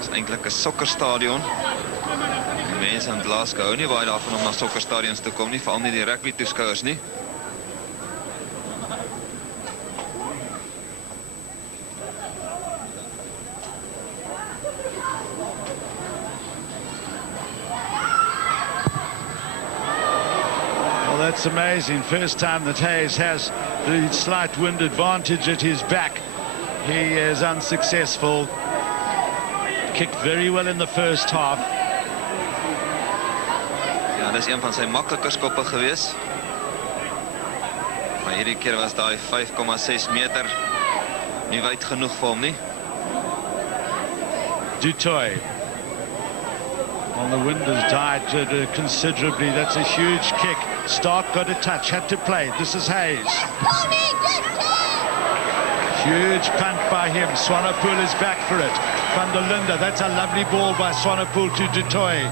is eintlik 'n sokkerstadion. Die mense in Glasgow hou nie baie daarvan om na sokkerstadions te kom nie, veral nie die rugby toeskouers nie. That's amazing. First time that Hayes has the slight wind advantage at his back. He is unsuccessful. Kicked very well in the first half. Ja, dis een van sy makliker skoppe gewees. Maar hierdie keer was daai 5,6 meter nie wyd genoeg vir hom nie. Du Toit. Well, the wind has died considerably. That's a huge kick. Stark got a touch, had to play. This is Hayes. Huge punt by him. Swanepoel is back for it. Van der Linde, that's a lovely ball by Swanepoel to Du Toit.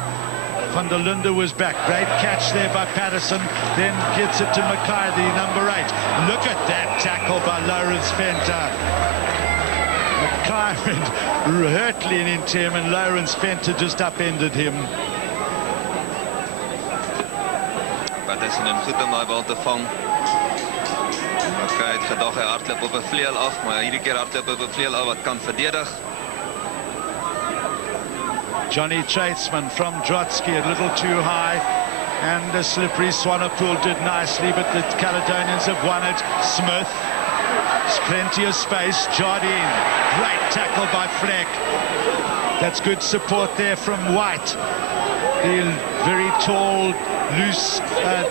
Van der Linde was back. Great catch there by Patterson. Then gets it to Mackay, the number 8. Look at that tackle by Lawrence Venter. Mackay went hurtling into him and Lawrence Venter just upended him. Patterson en goed om daai bal te vang. Mackay het gedag hy hardloop op 'n vleuel af, maar hierdie keer hardloop op 'n vleuel af wat kan verdedig. Johnny Tradesman from Drotsky, a little too high, and a slippery Swanepoel did nicely, but the Caledonians have won it. Smith, there's plenty of space, Jardine, great tackle by Fleck. That's good support there from White, the very tall, loose,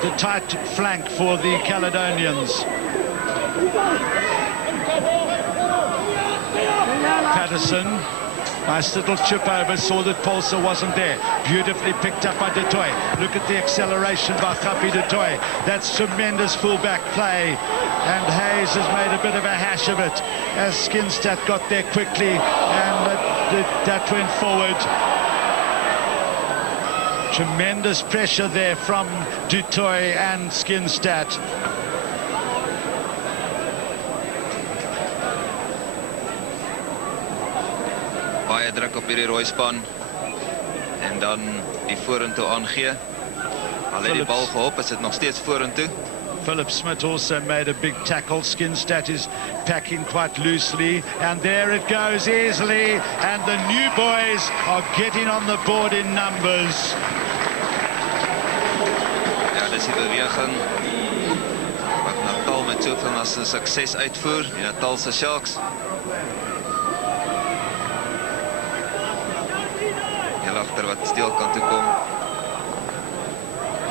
the tight flank for the Caledonians. Patterson, nice little chip over, saw that Paulser wasn't there. Beautifully picked up by Du Toit. Look at the acceleration by Khapi Du Toit. That's tremendous fullback play. And Hayes has made a bit of a hash of it as Skinstad got there quickly, and that went forward. Tremendous pressure there from Du Toit and Skinstad. Baie druk op hierdie rooi span en dan die vorentoe aangee. Al het die bal gehop, is dit nog steeds vorentoe. Philip Smith also made a big tackle. Skinstad is packing quite loosely, and there it goes easily, and the new boys are getting on the board in numbers. Ja, dis die beweging wat Natal met soveel as 'n sukses uitvoer, die Natalse Sharks. Heel agter wat steel kan toe kom.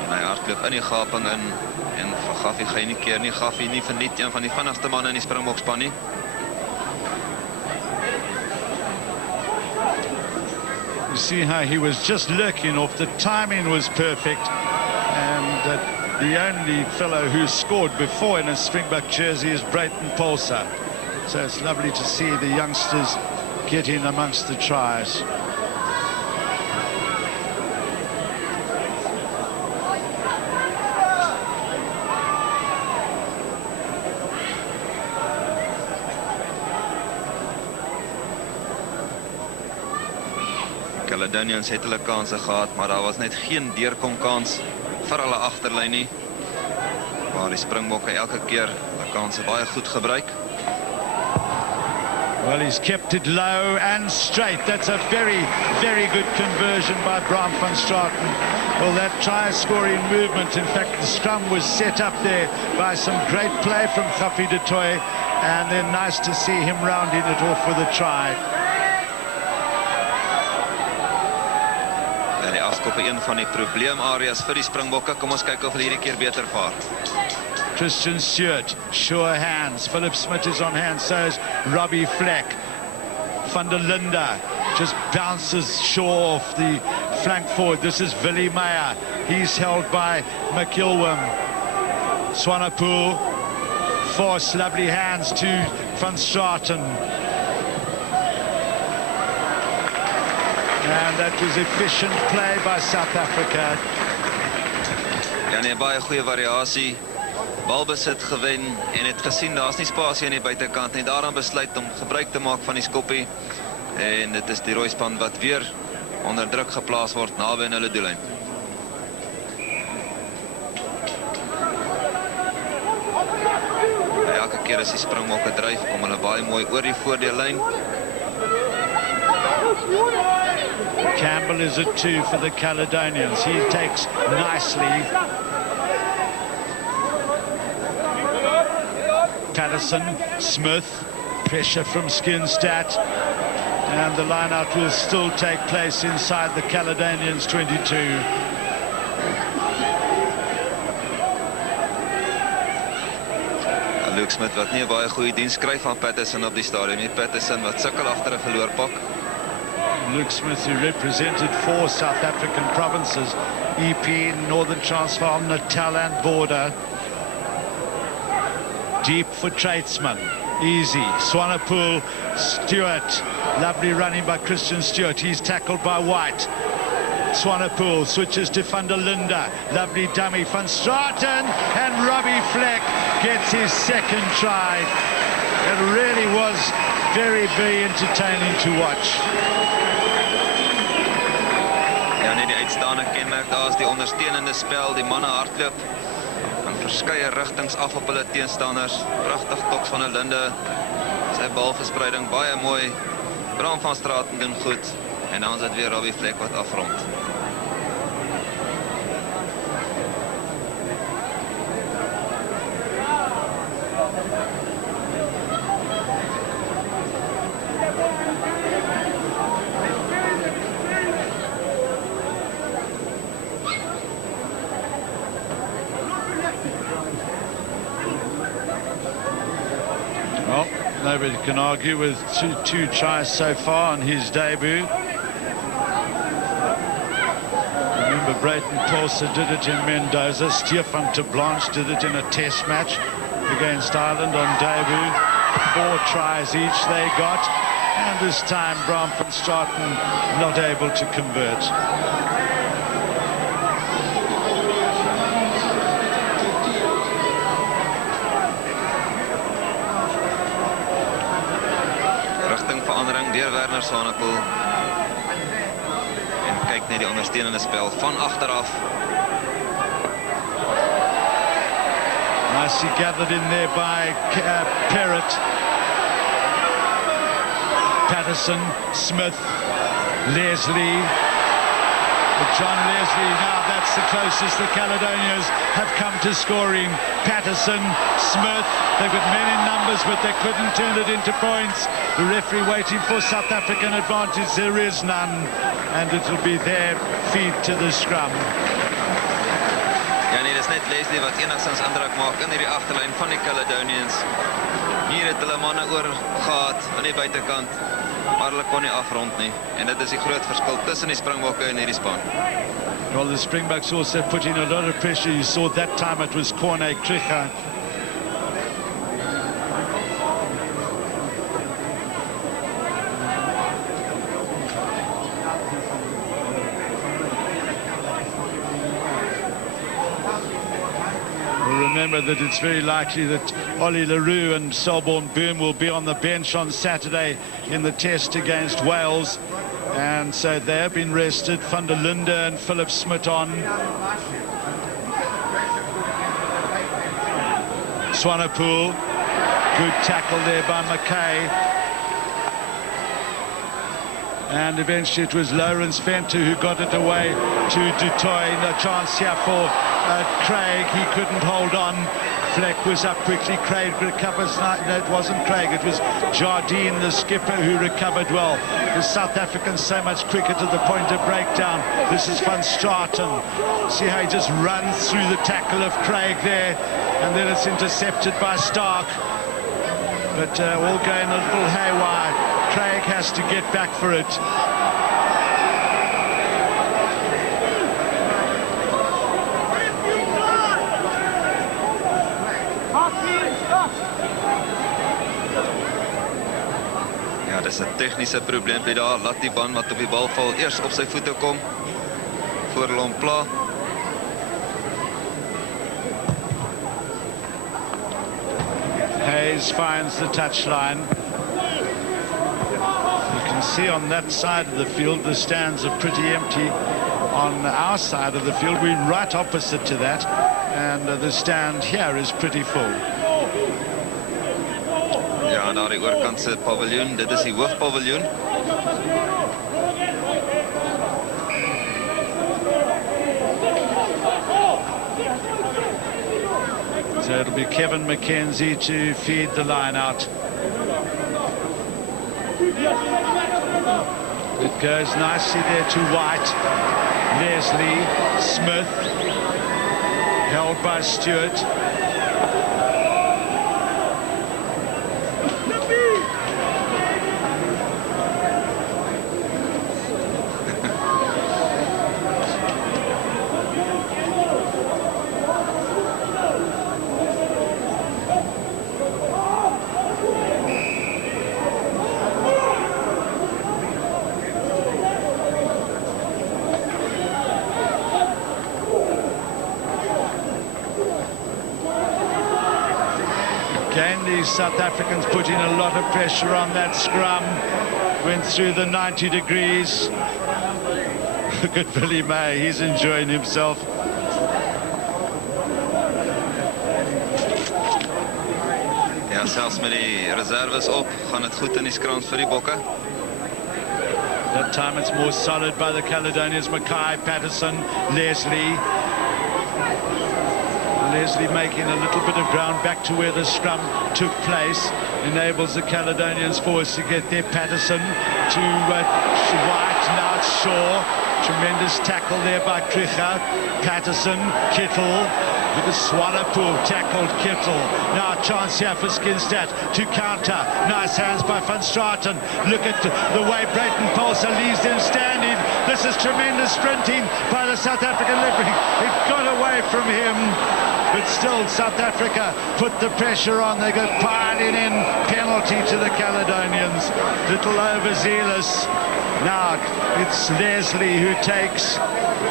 En hy hardloop in die gaping in en van Gaffie gaan nie keer nie. Gaffie nie verniet, een van die vinnigste manne in die Springboks span nie. You see how he was just lurking off. The timing was perfect, and the only fellow who scored before in a Springbok jersey is Brayton Paulser. So it's lovely to see the youngsters get in amongst the tries. Caledonians het hulle kanse gehad, maar daar was net geen deurkom kans vir hulle agterlyn nie. Maar die Springbokke elke keer hulle kanse baie goed gebruik. Well, he's kept it low and straight. That's a very, very good conversion by Bram van Straten. Well, that try-scoring movement, in fact, the scrum was set up there by some great play from Khafi de Toy, and then nice to see him rounding it off with a try. En die afskoppe een van die probleemareas vir die Springbokke. Kom ons kyk of hulle hierdie keer beter vaar. Christian Stewart, sure hands. Philip Smith is on hand, so is Robbie Fleck. Van der Linde just bounces Shaw off the flank forward. This is Willie Meyer. He's held by McIlwim. Swanepoel, force, lovely hands to Van Straten. And that was efficient play by South Africa. Ja, nee, baie goeie variasie. Balbesit gewen en het gesien daar's nie spasie aan die buitekant nie. Daarom besluit om gebruik te maak van die skoppie. En dit is die rooi span wat weer onder druk geplaas word naby in hulle doellyn. Elke keer as die Springbokke dryf, kom hulle baie mooi oor die voordeellyn. Campbell is a 2 for the Caledonians. He takes nicely. Patterson, Smith, pressure from Skinstad, and the line-out will still take place inside the Caledonians 22. Luke Smith wat nie 'n baie goeie diens kry van Patterson op die stadium nie. Patterson wat sukkel agter 'n verloorpak. Luke Smith, who represented 4 South African provinces, EP, Northern Transvaal, Natal and Border. Deep for Tradesman, easy. Swanepoel, Stewart, lovely running by Christian Stewart. He's tackled by White. Swanepoel switches to Van der Linde, lovely dummy. Van Straten, and Robbie Fleck gets his second try. It really was very, very entertaining to watch. Ja, nee, die uitstaande kenmerk, daar is die ondersteunende spel, die manne hardloop verskeie rigtings af op hulle teenstanders. Pragtig toks van 'n Linde. Sy balverspreiding baie mooi. Bram van Straten doen goed. En dan is dit weer Robbie Fleck wat afrond. Nobody can argue with two tries so far on his debut. Remember, Brayton Tulsa did it in Mendoza. Stefan de Blanche did it in a test match against Ireland on debut. 4 tries each they got. And this time, Bram van Straten not able to convert. Swanepoel. En kyk net die ondersteunende spel van agteraf. Nicely gathered in there by Perrott. Patterson, Smith, Leslie. But John Leslie, now that's the closest the Caledonians have come to scoring. Patterson, Smith, they've got men in numbers, but they couldn't turn it into points. The referee waiting for South African advantage. There is none, and it will be their feed to the scrum. Ja, nee, dis net Leslie wat enigstens indruk maak in hierdie agterlyn van die Caledonians. Hier het hulle manne oor gehad aan die buitekant, maar hulle kon nie afrond nie. En dit is die groot verskil tussen die Springbokke en hierdie span. Well, the Springboks also put in a lot of pressure. You saw that time it was Corne Kricha. Remember that it's very likely that Ollie Leroux and Selborne Boom will be on the bench on Saturday in the test against Wales. And so they have been rested. Van der Linde and Philip Smith on. Swanepoel. Good tackle there by McKay. And eventually it was Lawrence Venter who got it away to Dutoy. No chance here for Craig. He couldn't hold on. Fleck was up quickly. Craig recovers. No, it wasn't Craig. It was Jardine, the skipper, who recovered well. The South Africans so much quicker to the point of breakdown. This is Van Straten. See how he just runs through the tackle of Craig there. And then it's intercepted by Stark. But all going a little haywire. Craig has to get back for it. Ja, dis 'n tegniese probleempie daar. Laat die man wat op die bal val eers op sy voete kom voor hulle hom pla. Hayes finds the touchline. You can see on that side of the field the stands are pretty empty. On our side of the field we're right opposite to that, and the stand here is pretty full. Ja, daar die oorkant se paviljoen, dit is die hoofpaviljoen. So it'll be Kevin McKenzie to feed the line out. It goes nicely there to White. Leslie, Smith, held by Stewart. South Africans putting a lot of pressure on that scrum. Went through the 90 degrees. Look at Billy May, he's enjoying himself. Ja, selfs met die reserves op, gaan dit goed in die skrams vir die bokke. That time it's more solid by the Caledonians. Mackay, Patterson, Leslie. Leslie making a little bit of ground back to where the scrum took place, enables the Caledonians forwards to get there. Patterson to White, now it's Shaw. Tremendous tackle there by Kricha. Patterson, Kittle, with the Swanepoel tackled Kittle. Now a chance here for Skinstad to counter. Nice hands by Van Straten. Look at the way Brayton Paulser leaves them standing. This is tremendous sprinting by the South African referee. It got away from him. But still, South Africa put the pressure on. They got piling in. Penalty to the Caledonians. Little overzealous. Now it's Leslie who takes.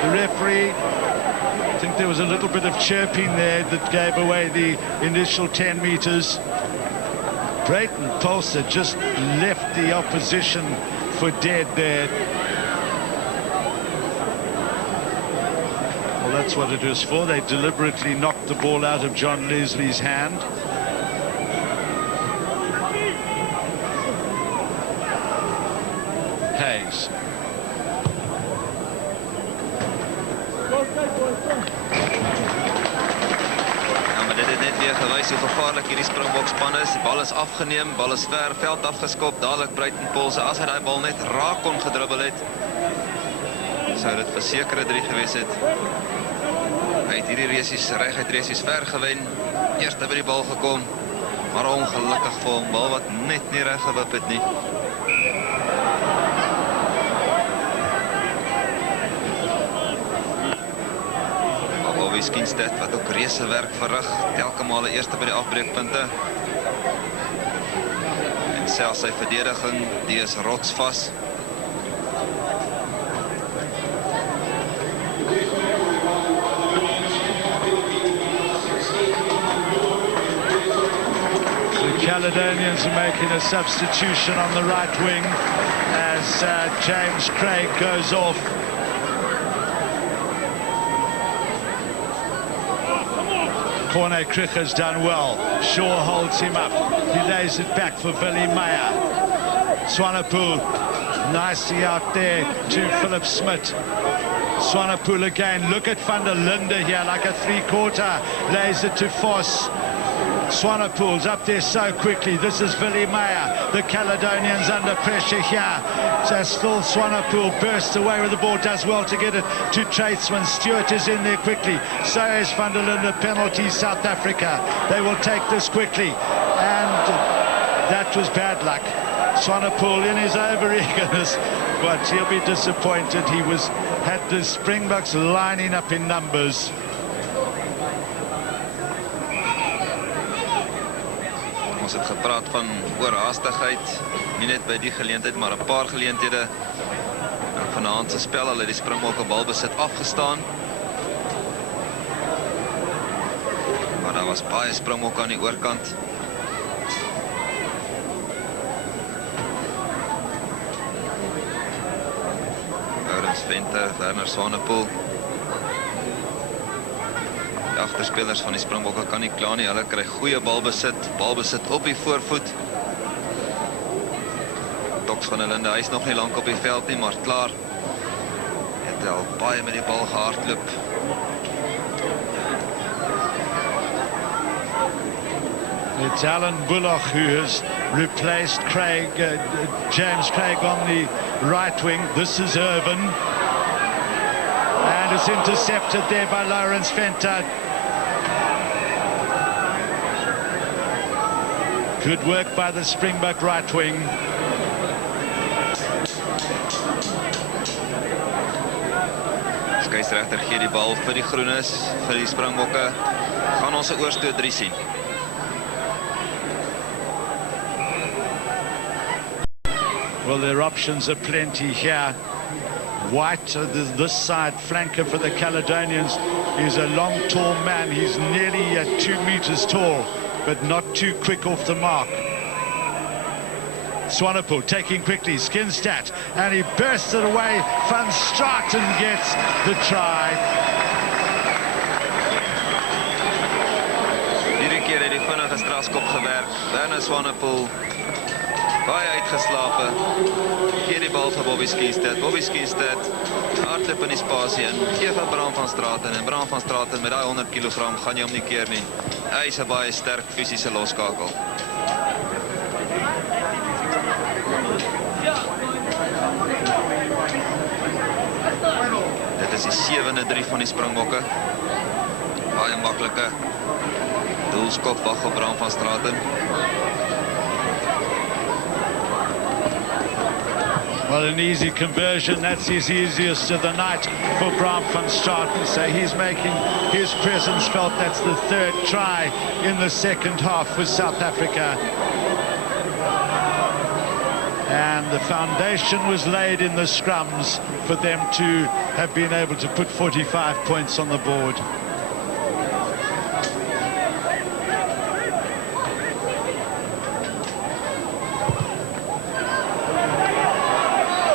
The referee, I think there was a little bit of chirping there that gave away the initial 10 meters. Brayton Paulser just left the opposition for dead there. That's what it was for. They deliberately knocked the ball out of John Leslie's hand. Hayes. Ja, maar dit het net weer gewys hoe gevaarlik hierdie Springboks span is. Die bal is afgeneem, bal is ver veld afgeskop. Dadelik Brayton Paulser, as hy daai bal net raak kon gedribbel het, sou dit verseker 3 gewees het. Hy het hierdie resies ver gewen. Eerste by die bal gekom, maar ongelukkig vir hom, bal wat net nie reg gewip het nie. Bobby Skinstad wat ook reuse werk verrig, telke male eerste by die afbreekpunte. En selfs sy verdediging, die is rotsvas. Caledonians are making a substitution on the right wing as James Craig goes off. Corne Kricha's done well. Shaw holds him up. He lays it back for Billy Meyer. Swanepoel nicely out there to Philip Smith. Swanepoel again. Look at Van der Linde here, like a three-quarter. Lays it to Vos. Swanepoel's up there so quickly. This is Willie Meyer. The Caledonians under pressure here. So still Swanepoel bursts away with the ball, does well to get it to Tradesman. Stewart is in there quickly. So is Van der Linde. Penalty, South Africa. They will take this quickly. And that was bad luck. Swanepoel in his over-eagerness, but he'll be disappointed. He had the Springboks lining up in numbers. Ons het gepraat van oorhaastigheid, nie net by die geleentheid, maar 'n paar geleenthede. En vanaand se spel, hulle het die Springbokke balbesit afgestaan. Maar daar was baie Springbokke aan die oorkant. Venter, Werner Swanepoel. Die agterspelers van die Springbokke kan nie kla nie. Hulle kry goeie balbesit op die voorvoet. Toks van Linde, hy is nog nie lank op die veld nie, maar klaar. Het al baie met die bal gehardloop. It's Alan Bullock who has replaced James Craig on the right wing. This is Irvin. And it's intercepted there by Lawrence Venter. Good work by the Springbok right wing. Skeieregter gee die bal vir die Groenes, vir die Springbokke. Gaan ons 'n oorstoot 3 sien. Well, their options are plenty here. White, this side flanker for the Caledonians, is a long, tall man. He's nearly 2 meters tall, but not too quick off the mark. Swanepoel taking quickly, Skinstad, and he bursts it away. Van Straten gets the try. Hierdie keer het die vinnige strafskop gewerk. Werner Swanepoel baie uitgeslape. Gee die bal vir Bobby Skinstad. Bobby Skinstad hardloop in die spasie in. Gee vir Bram van Straten. En Bram van Straten met daai 100 kg gaan jy hom nie keer nie. Hy is 'n baie sterk fisiese loskakel. Dit is die 7-3 van die Springbokke. Baie maklike doelskop wag op Bram van Straten. Well, an easy conversion, that's his easiest of the night for Bram van Straten. So he's making his presence felt. That's the 3rd try in the second half for South Africa. And the foundation was laid in the scrums for them to have been able to put 45 points on the board.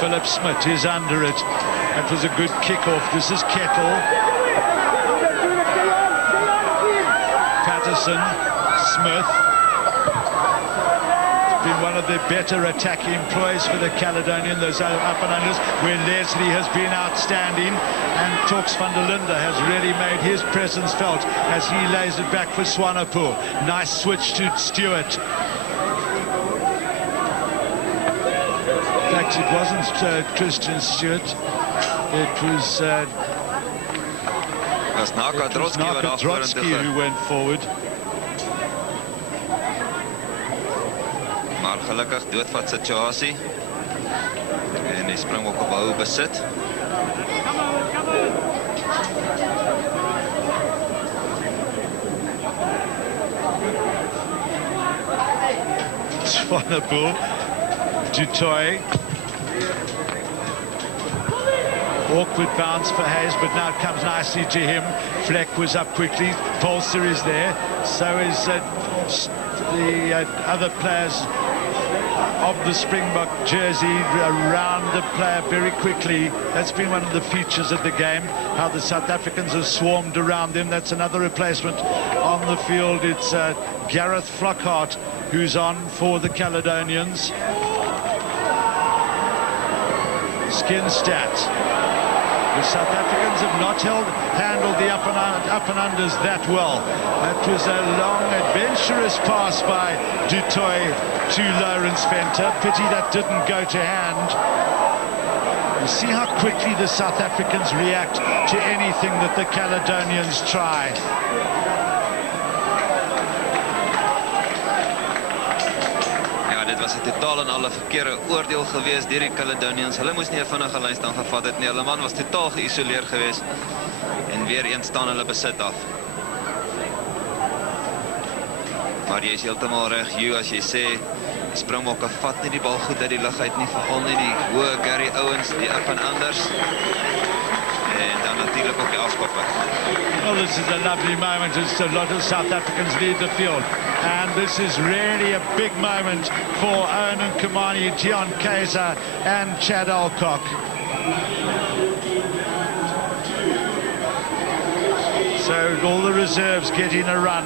Philip Smith is under it. That was a good kick-off. This is Kettle. Patterson, Smith. It's been one of the better attacking employees for the Caledonian, those up and unders, where Leslie has been outstanding. And Toks van der Linde has really made his presence felt as he lays it back for Swanepoel. Nice switch to Stewart. In fact, it wasn't Christian Stewart. It was Naka Drotsky who went forward. Maar gelukkig doodvat situasie. En die Springbokke behou besit. Swanepoel, Dutoy. Awkward bounce for Hayes, but now it comes nicely to him. Fleck was up quickly. Polster is there. So is the other players of the Springbok jersey around the player very quickly. That's been one of the features of the game, how the South Africans have swarmed around them. That's another replacement on the field. It's Gareth Flockhart who's on for the Caledonians. Skinstad. The South Africans have not handled the up and unders that well. That was a long, adventurous pass by Du Toit to Lawrence Venter. Pity that didn't go to hand. You see how quickly the South Africans react to anything that the Caledonians try. Dit was 'n totaal en alle verkeerde oordeel geweest deur die Caledonians. Hulle moes nie 'n vinnige lynstand gevat het nie. Hulle man was totaal geïsoleer geweest. En weer eens staan hulle besit af. Maar jy is heeltemal reg, Hugh, as jy sê die Springbokke vat nie die bal goed uit die lug uit nie, veral nie die hoë Gary Owens, die up en anders. En dan natuurlik ook die afskoppe. Well, this is a lovely moment as a lot of South Africans lead the field. And this is really a big moment for Owen Kamani, Dion Kaiser and Chad Alcock. So all the reserves getting a run.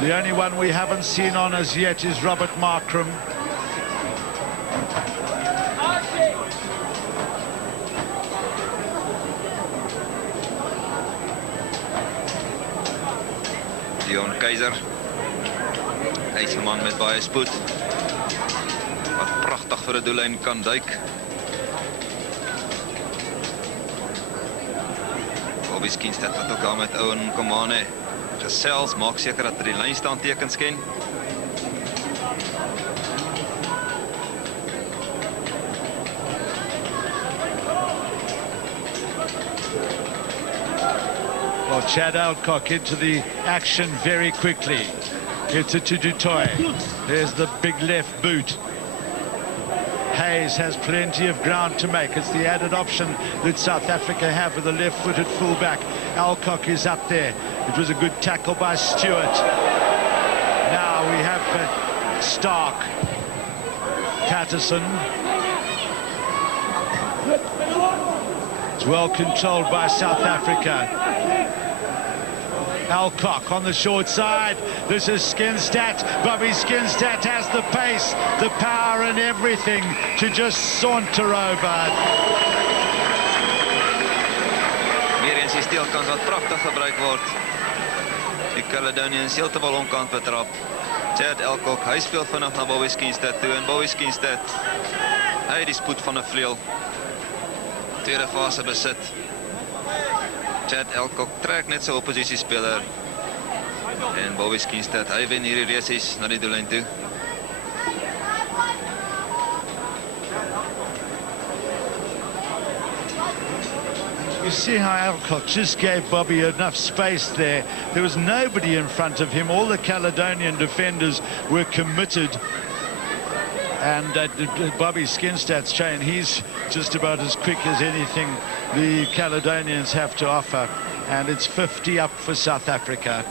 The only one we haven't seen on as yet is Robert Markram. Dion Kaiser. Hy is 'n man met baie spoed. Wat pragtig vir 'n doellyn kan duik. Bobby Skinstad wat ook daar met Owen Komane gesels, maak seker dat hy die lynstand tekens ken. Well, Chad Alcock into the action very quickly. Gets it to Du Toit. There's the big left boot. Hayes has plenty of ground to make. It's the added option that South Africa have with a left-footed fullback. Alcock is up there. It was a good tackle by Stewart. Now we have Stark. Patterson. It's well controlled by South Africa. Alcock on the short side. This is Skinstad. Bobby Skinstad has the pace, the power and everything to just saunter over. Weer eens die steelkant wat pragtig gebruik word. Die Caledonians heeltemal onkant betrap. Chad Alcock, hy speel vinnig na Bobby Skinstad toe en Bobby Skinstad hy die spoed van 'n vleuel. Tweede fase besit. Chad Alcock trek net sy oppositiespeler. En Bobby Skinstad, hy wen hierdie resies na die doellyn toe. You see how Alcock just gave Bobby enough space there. There was nobody in front of him. All the Caledonian defenders were committed. And Bobby Skinstad's chain, he's just about as quick as anything the Caledonians have to offer. And it's 50 up for South Africa.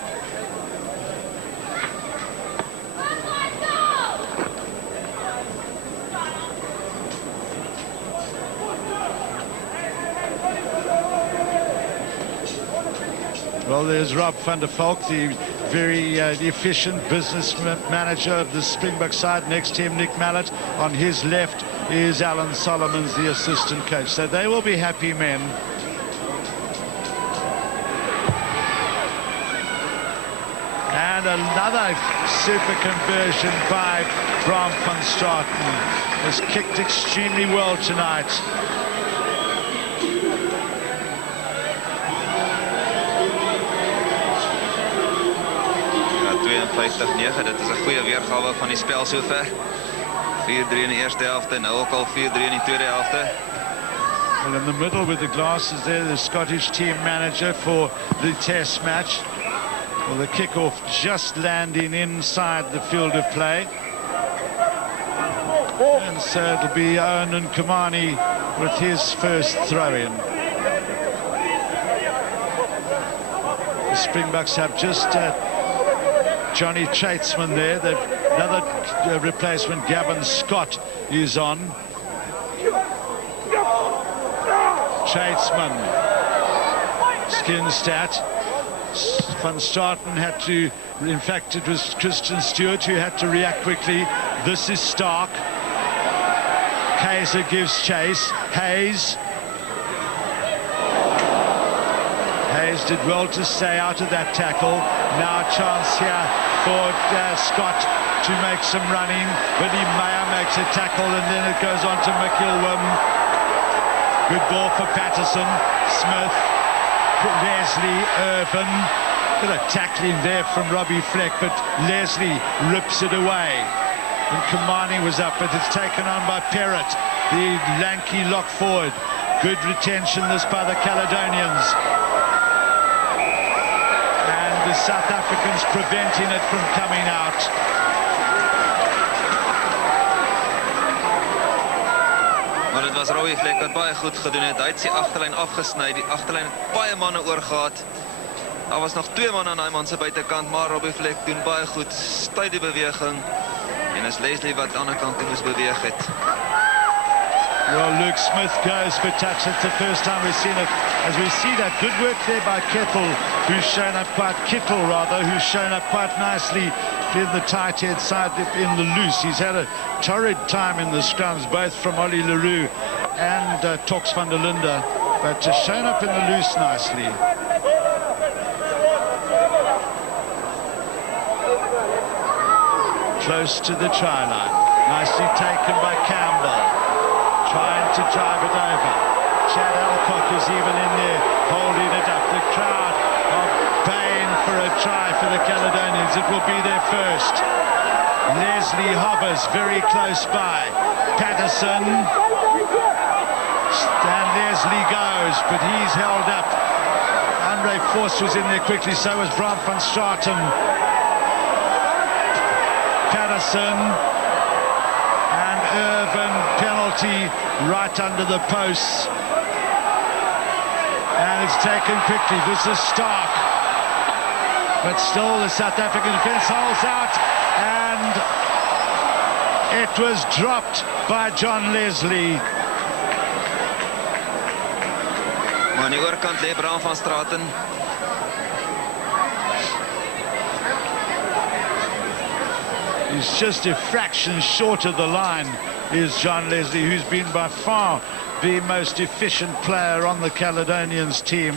Well, there's Rob van der Valk, the very efficient business manager of the Springbok side. Next to him, Nick Mallett. On his left is Alan Solomons, the assistant coach. So they will be happy men. And another super conversion by Bram van Straten. Has kicked extremely well tonight. 52-9, dit is 'n goeie weergawe van die spel sover. 4-3 in die eerste helfte, nou ook al 4-3 in die tweede helfte. Well, in the middle with the glasses there, the Scottish team manager for the test match. Well, the kick-off just landing inside the field of play. And so it'll be Owen and Kamani with his first throw-in. The Springboks have just Johnny Chatesman there. Another replacement, Gavin Scott, is on. Chatesman, Skinstad. Van Straten had to, in fact, it was Christian Stewart who had to react quickly. This is Stark. Kaiser gives chase. Hayes did well to stay out of that tackle. Now a chance here for Scott to make some running. Willie Meyer makes a tackle, and then it goes on to McIlwim. Good ball for Patterson. Smith, Leslie, Irvin. Bit of tackling there from Robbie Fleck, but Leslie rips it away. And Kamani was up, but it's taken on by Perrott, the lanky lock forward. Good retention this by the Caledonians. And the South Africans preventing it from coming out. Maar dit was Robbie Fleck wat baie goed gedoen het. Hy het sy agterlyn afgesny. Die agterlyn het baie manne oorgehad. Daar was nog 2 manne aan daai man se buitekant, maar Robbie Fleck doen baie goed. Stuit die beweging. En is Leslie wat aan die kant toe moes beweeg het. Well, Luke Smith goes for touch. It's the first time we've seen it. As we see that good work there by Kittle, who's shown up quite nicely in the tight head side, in the loose. He's had a torrid time in the scrums, both from Ollie Leroux and Tox van der Linde, but shown up in the loose nicely. Close to the try line. Nicely taken by Campbell. Trying to drive it over. Chad Alcock is even in there, holding it up. The crowd are baying for a try for the Caledonians. It will be their first. Leslie hovers very close by. Patterson. And Leslie goes, but he's held up. Andre Force was in there quickly, so was Bram van Straten. Patterson and Irvin, penalty right under the posts, and it's taken quickly. This is Stark, but still the South African defence holds out, and it was dropped by John Leslie. Maar aan die oorkant lê Bram van Straten. He's just a fraction short of the line, is John Leslie, who's been by far the most efficient player on the Caledonians team.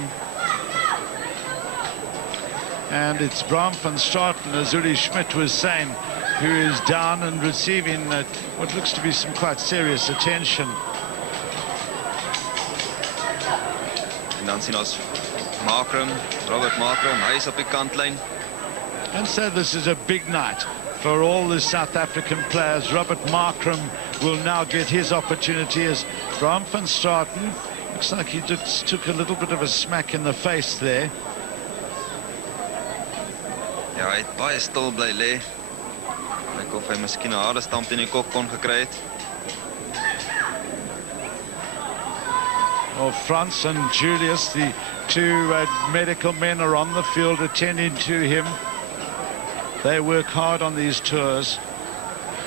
And it's Bram van Straten, as Uli Schmidt was saying, who is down and receiving what looks to be some quite serious attention. En dan sien ons Markram, Robert Markram, hy is op die kantlyn. And so this is a big night for all the South African players. Robert Markram will now get his opportunity as Bram van Straten. Looks like he just took a little bit of a smack in the face there. Ja, hy het baie stil bly lê. Lyk of hy miskien 'n harde stamp in die kop kon gekry het. Well, Frans and Julius, the two medical men, are on the field attending to him. They work hard on these tours,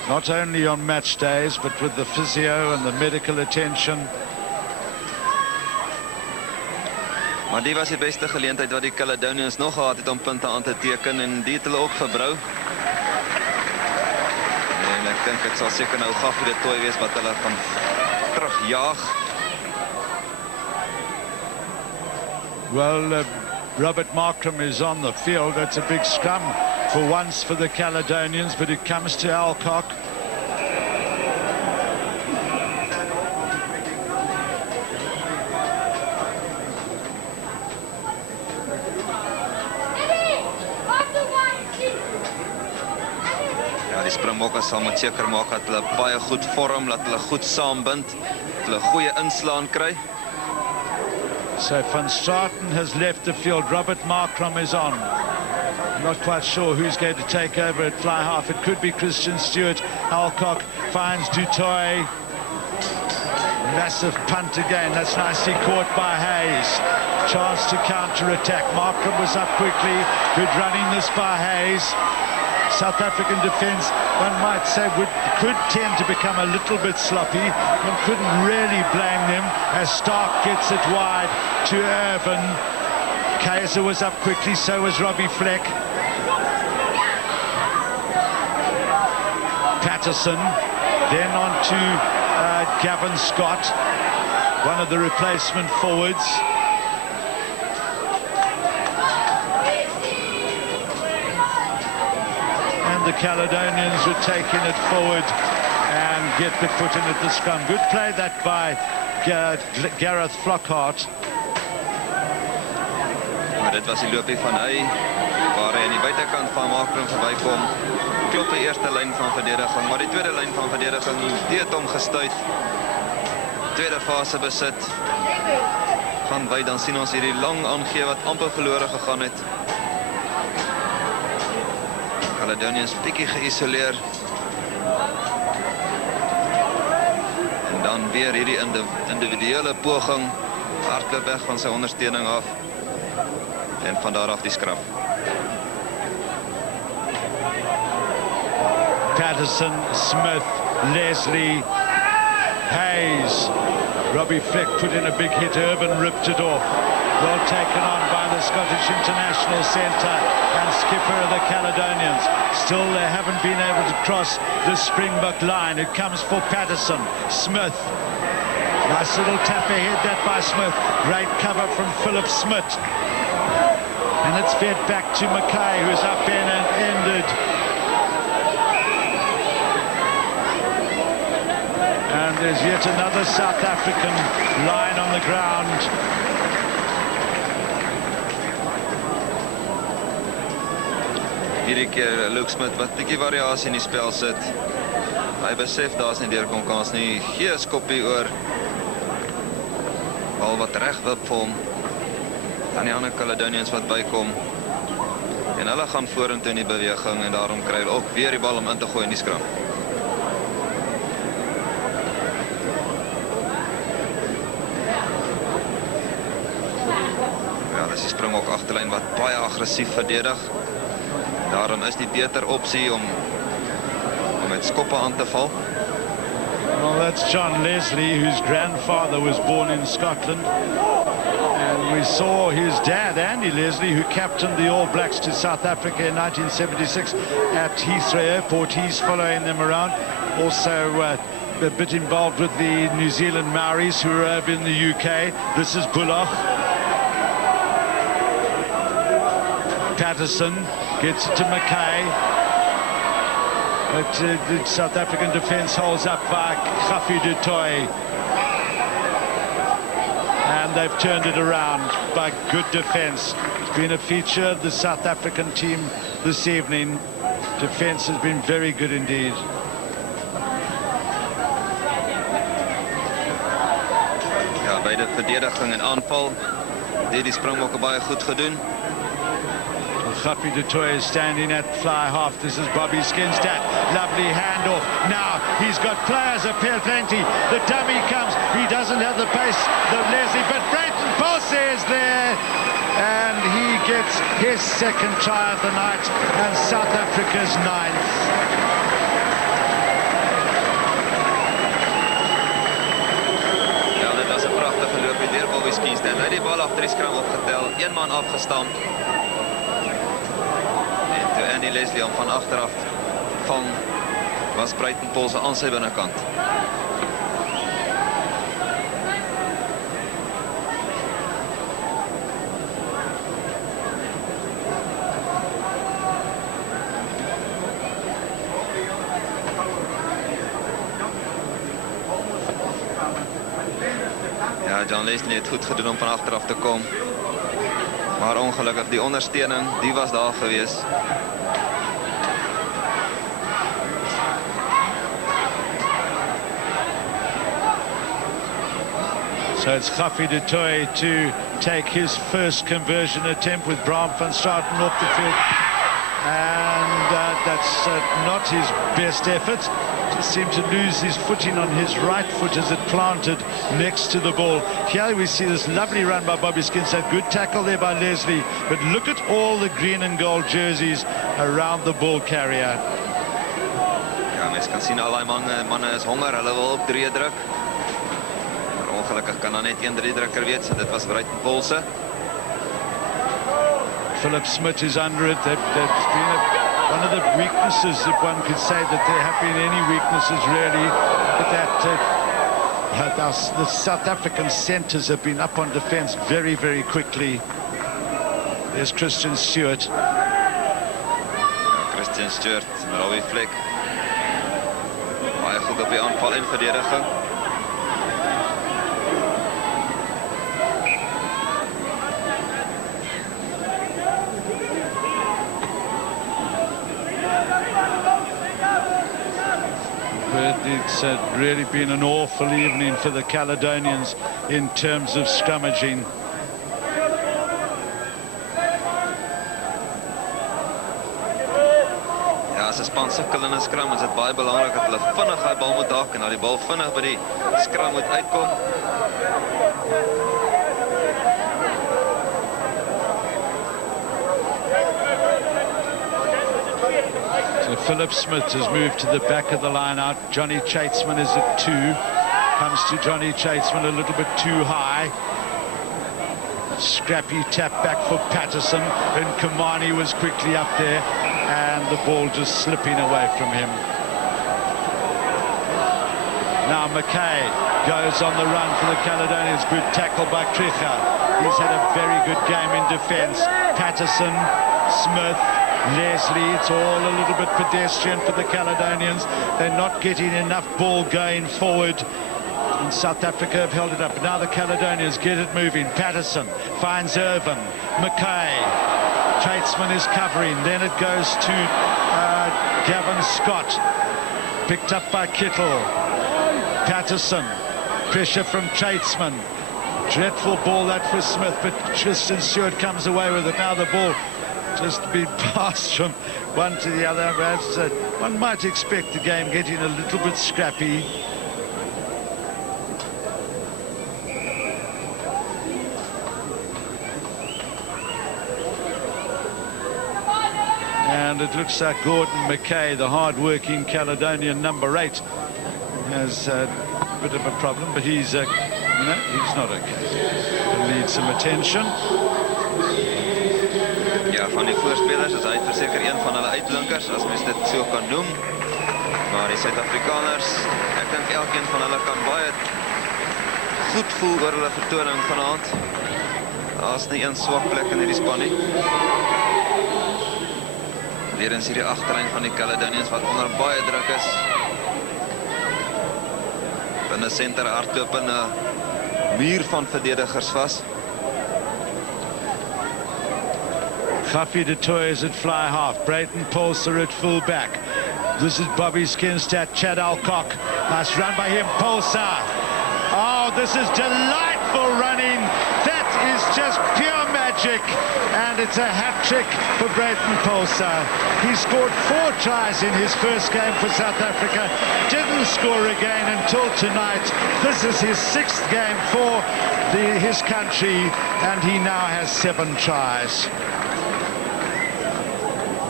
not only on match days, but with the physio and the medical attention. Maar die was die beste geleentheid wat die Caledonians nog gehad het om punte aan te teken, en die het hulle ook verbrou. En ek dink dit sal seker nou gou vir die tooi wees wat hulle gaan terugjaag. Well, Robert Markram is on the field. That's a big scrum for once for the Caledonians, but it comes to Alcock. Ja, die Springboks sal moet seker maak dat hulle baie goed vorm, dat hulle goed saambind, dat hulle goeie inslaan kry. So Van Straten has left the field. Robert Markram is on. I'm not quite sure who's going to take over at fly half. It could be Christian Stewart. Alcock finds Dutoy. Massive punt again. That's nicely caught by Hayes. Chance to counter-attack. Markram was up quickly. Good running this by Hayes. South African defence, one might say, could tend to become a little bit sloppy. One couldn't really blame them as Stark gets it wide to Irvin. Kaiser was up quickly, so was Robbie Fleck. Patterson, then on to Gavin Scott, one of the replacement forwards. And the Caledonians were taking it forward and get the foot in at the scrum. Good play that by Gareth Flockhart. Maar dit was die loopie van hy, waar hy aan die buitekant van Markram verbykom. Klop die eerste lyn van verdediging, maar die tweede lyn van verdediging het hom gestuit. Tweede fase besit. Gaan wy, dan sien ons hierdie lang aangee wat amper verlore gegaan het. Caledonians bietjie geïsoleer. En dan weer hierdie individuele poging, hardloop weg van sy ondersteuning af. En van daar af die scrum. Patterson, Smith, Leslie, Hayes. Robbie Fleck put in a big hit. Urban ripped it off. Well taken on by the Scottish international centre and skipper of the Caledonians. Still, they haven't been able to cross the Springbok line. It comes for Patterson. Smith. Nice little tap ahead that by Smith. Great cover from Philip Smith. And it's fed back to Mackay, who's up in and ended. And there's yet another South African line on the ground. Hierdie keer Luke Smith wat 'n bietjie variasie in die spel sit. Hy besef daar's nie deurkom kans nie. Gee 'n skoppie oor. Bal wat reg wip vir hom. Dan die ander Caledonians wat bykom. En hulle gaan vorentoe in die beweging en daarom kry hulle ook weer die bal om in te gooi in die scrum. Ja, dis die Springbok agterlyn wat baie aggressief verdedig. Daarom is die beter opsie om met skoppe aan te val. Well, that's John Leslie, whose grandfather was born in Scotland. And we saw his dad, Andy Leslie, who captained the All Blacks to South Africa in 1976 at Heathrow Airport. He's following them around. Also a bit involved with the New Zealand Maoris who are over in the UK. This is Bullock. Patterson gets it to Mackay. But the South African defence holds up by Khafi du Toit. And they've turned it around by good defence. It's been a feature of the South African team this evening. Defence has been very good indeed. Ja, bij de verdediging en aanval deed die Springbokke baie goed gedoen. Khafi du Toit is standing at fly half. This is Bobby Skinstad. Lovely handoff. Now he's got players plenty. The dummy comes. He doesn't have the pace, the Leslie, but Brayton Bosse is there. And he gets his second try of the night and South Africa's 9th. Ja, dit was 'n pragtige loopie deur Bobby Skinstad. Hy het die bal agter die skram opgetel, een man afgestamp. En die Leslie om van agteraf vang, was Brayton Bosse aan sy binnekant. Ja, John Leslie het goed gedoen om van agteraf te kom. Maar ongelukkig die ondersteuning, die was daar gewees. So it's Khafi du Toit to take his first conversion attempt with Bram van Straten off the field. And that's not his best effort. Just seemed to lose his footing on his right foot as it planted next to the ball. Here we see this lovely run by Bobby Skinstad. Good tackle there by Leslie. But look at all the green and gold jerseys around the ball carrier. Ja, mens kan sien al die manne is honger. Hulle wil op 3 druk. Maar ongelukkig kan dan net 1 3-drukker weet. So dit was Brayton Bosse. Philip Smith is under it. That's been one of the weaknesses, if one could say that there have been any weaknesses really, with that The South African centres have been up on defence very, very quickly. There's Christian Stewart. Christian Stewart, Robbie Fleck. Baie goed op die aanval en verdediging. But it's really been an awful evening for the Caledonians in terms of scrummaging. Ja, as 'n span sukkel in 'n skram, is dit baie belangrik dat hulle vinnig daai bal moet hak en dat die bal vinnig by die skram moet uitkom. So Philip Smith has moved to the back of the line out. Johnny Chatesman is at 2. Comes to Johnny Chatesman a little bit too high. Scrappy tap back for Patterson, and Kamani was quickly up there, and the ball just slipping away from him. Now McKay goes on the run for the Caledonians. Good tackle by Krieger. He's had a very good game in defence. Patterson, Smith, Leslie, it's all a little bit pedestrian for the Caledonians. They're not getting enough ball going forward. And South Africa have held it up. Now the Caledonians get it moving. Patterson finds Irvin. McKay. Chatesman is covering. Then it goes to Gavin Scott. Picked up by Kittle. Patterson. Pressure from Chatesman. Dreadful ball that for Smith, but Tristan Stewart comes away with it. Now the ball just been passed from one to the other. One might expect the game getting a little bit scrappy. And it looks like Gordon McKay, the hard-working Caledonian number 8, has a bit of a problem, but he's no, he's not okay. He'll need some attention. Ja, van die voorspelers is hy verseker een van hulle uitblinkers, as mens dit so kan noem. Maar die Suid-Afrikaners, ek dink elkeen van hulle kan baie goed voel oor hulle vertoning vanaand. Daar's nie een swak plek in hierdie span nie. Weer eens hierdie agterlyn van die Caledonians wat onder baie druk is. Binne senter hardloop in 'n muur van verdedigers vas. Khafi de Toy is at fly half. Brayton Polster at full back. This is Bobby Skinstad, Chad Alcock. Nice run by him, Polster. Oh, this is delightful running. That is just pure magic. And it's a hat-trick for Brayton Polster. He scored 4 tries in his first game for South Africa. Didn't score again until tonight. This is his 6th game for his country, and he now has 7 tries.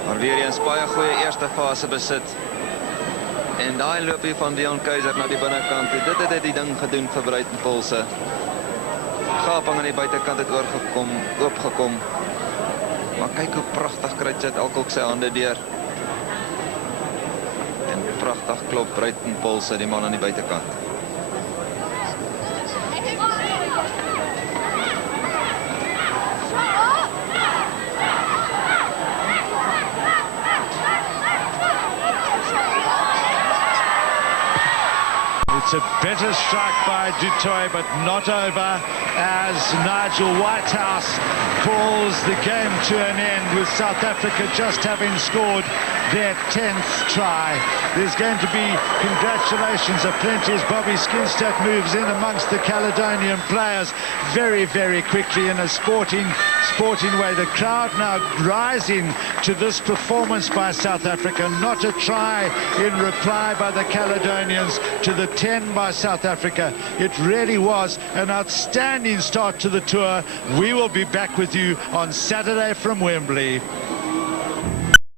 Maar weer eens baie goeie eerste fase besit. En daai loop hier van Dion Keizer na die binnekant. Dit het die ding gedoen vir Brayton Polster. Gaping aan die buitekant het oopgekom. Maar kyk hoe pragtig kry Chad Alcock sy hande deur. En pragtig klop Brayton Polster die man aan die buitekant. It's a better strike by du Toit, but not over, as Nigel Whitehouse calls the game to an end, with South Africa just having scored their 10th try. There's going to be congratulations aplenty as Bobby Skinstad moves in amongst the Caledonian players very, very quickly in a sporting way. The crowd now rising to this performance by South Africa. Not a try in reply by the Caledonians to the 10 by South Africa. It really was an outstanding start to the tour. We will be back with you on Saturday from Wembley.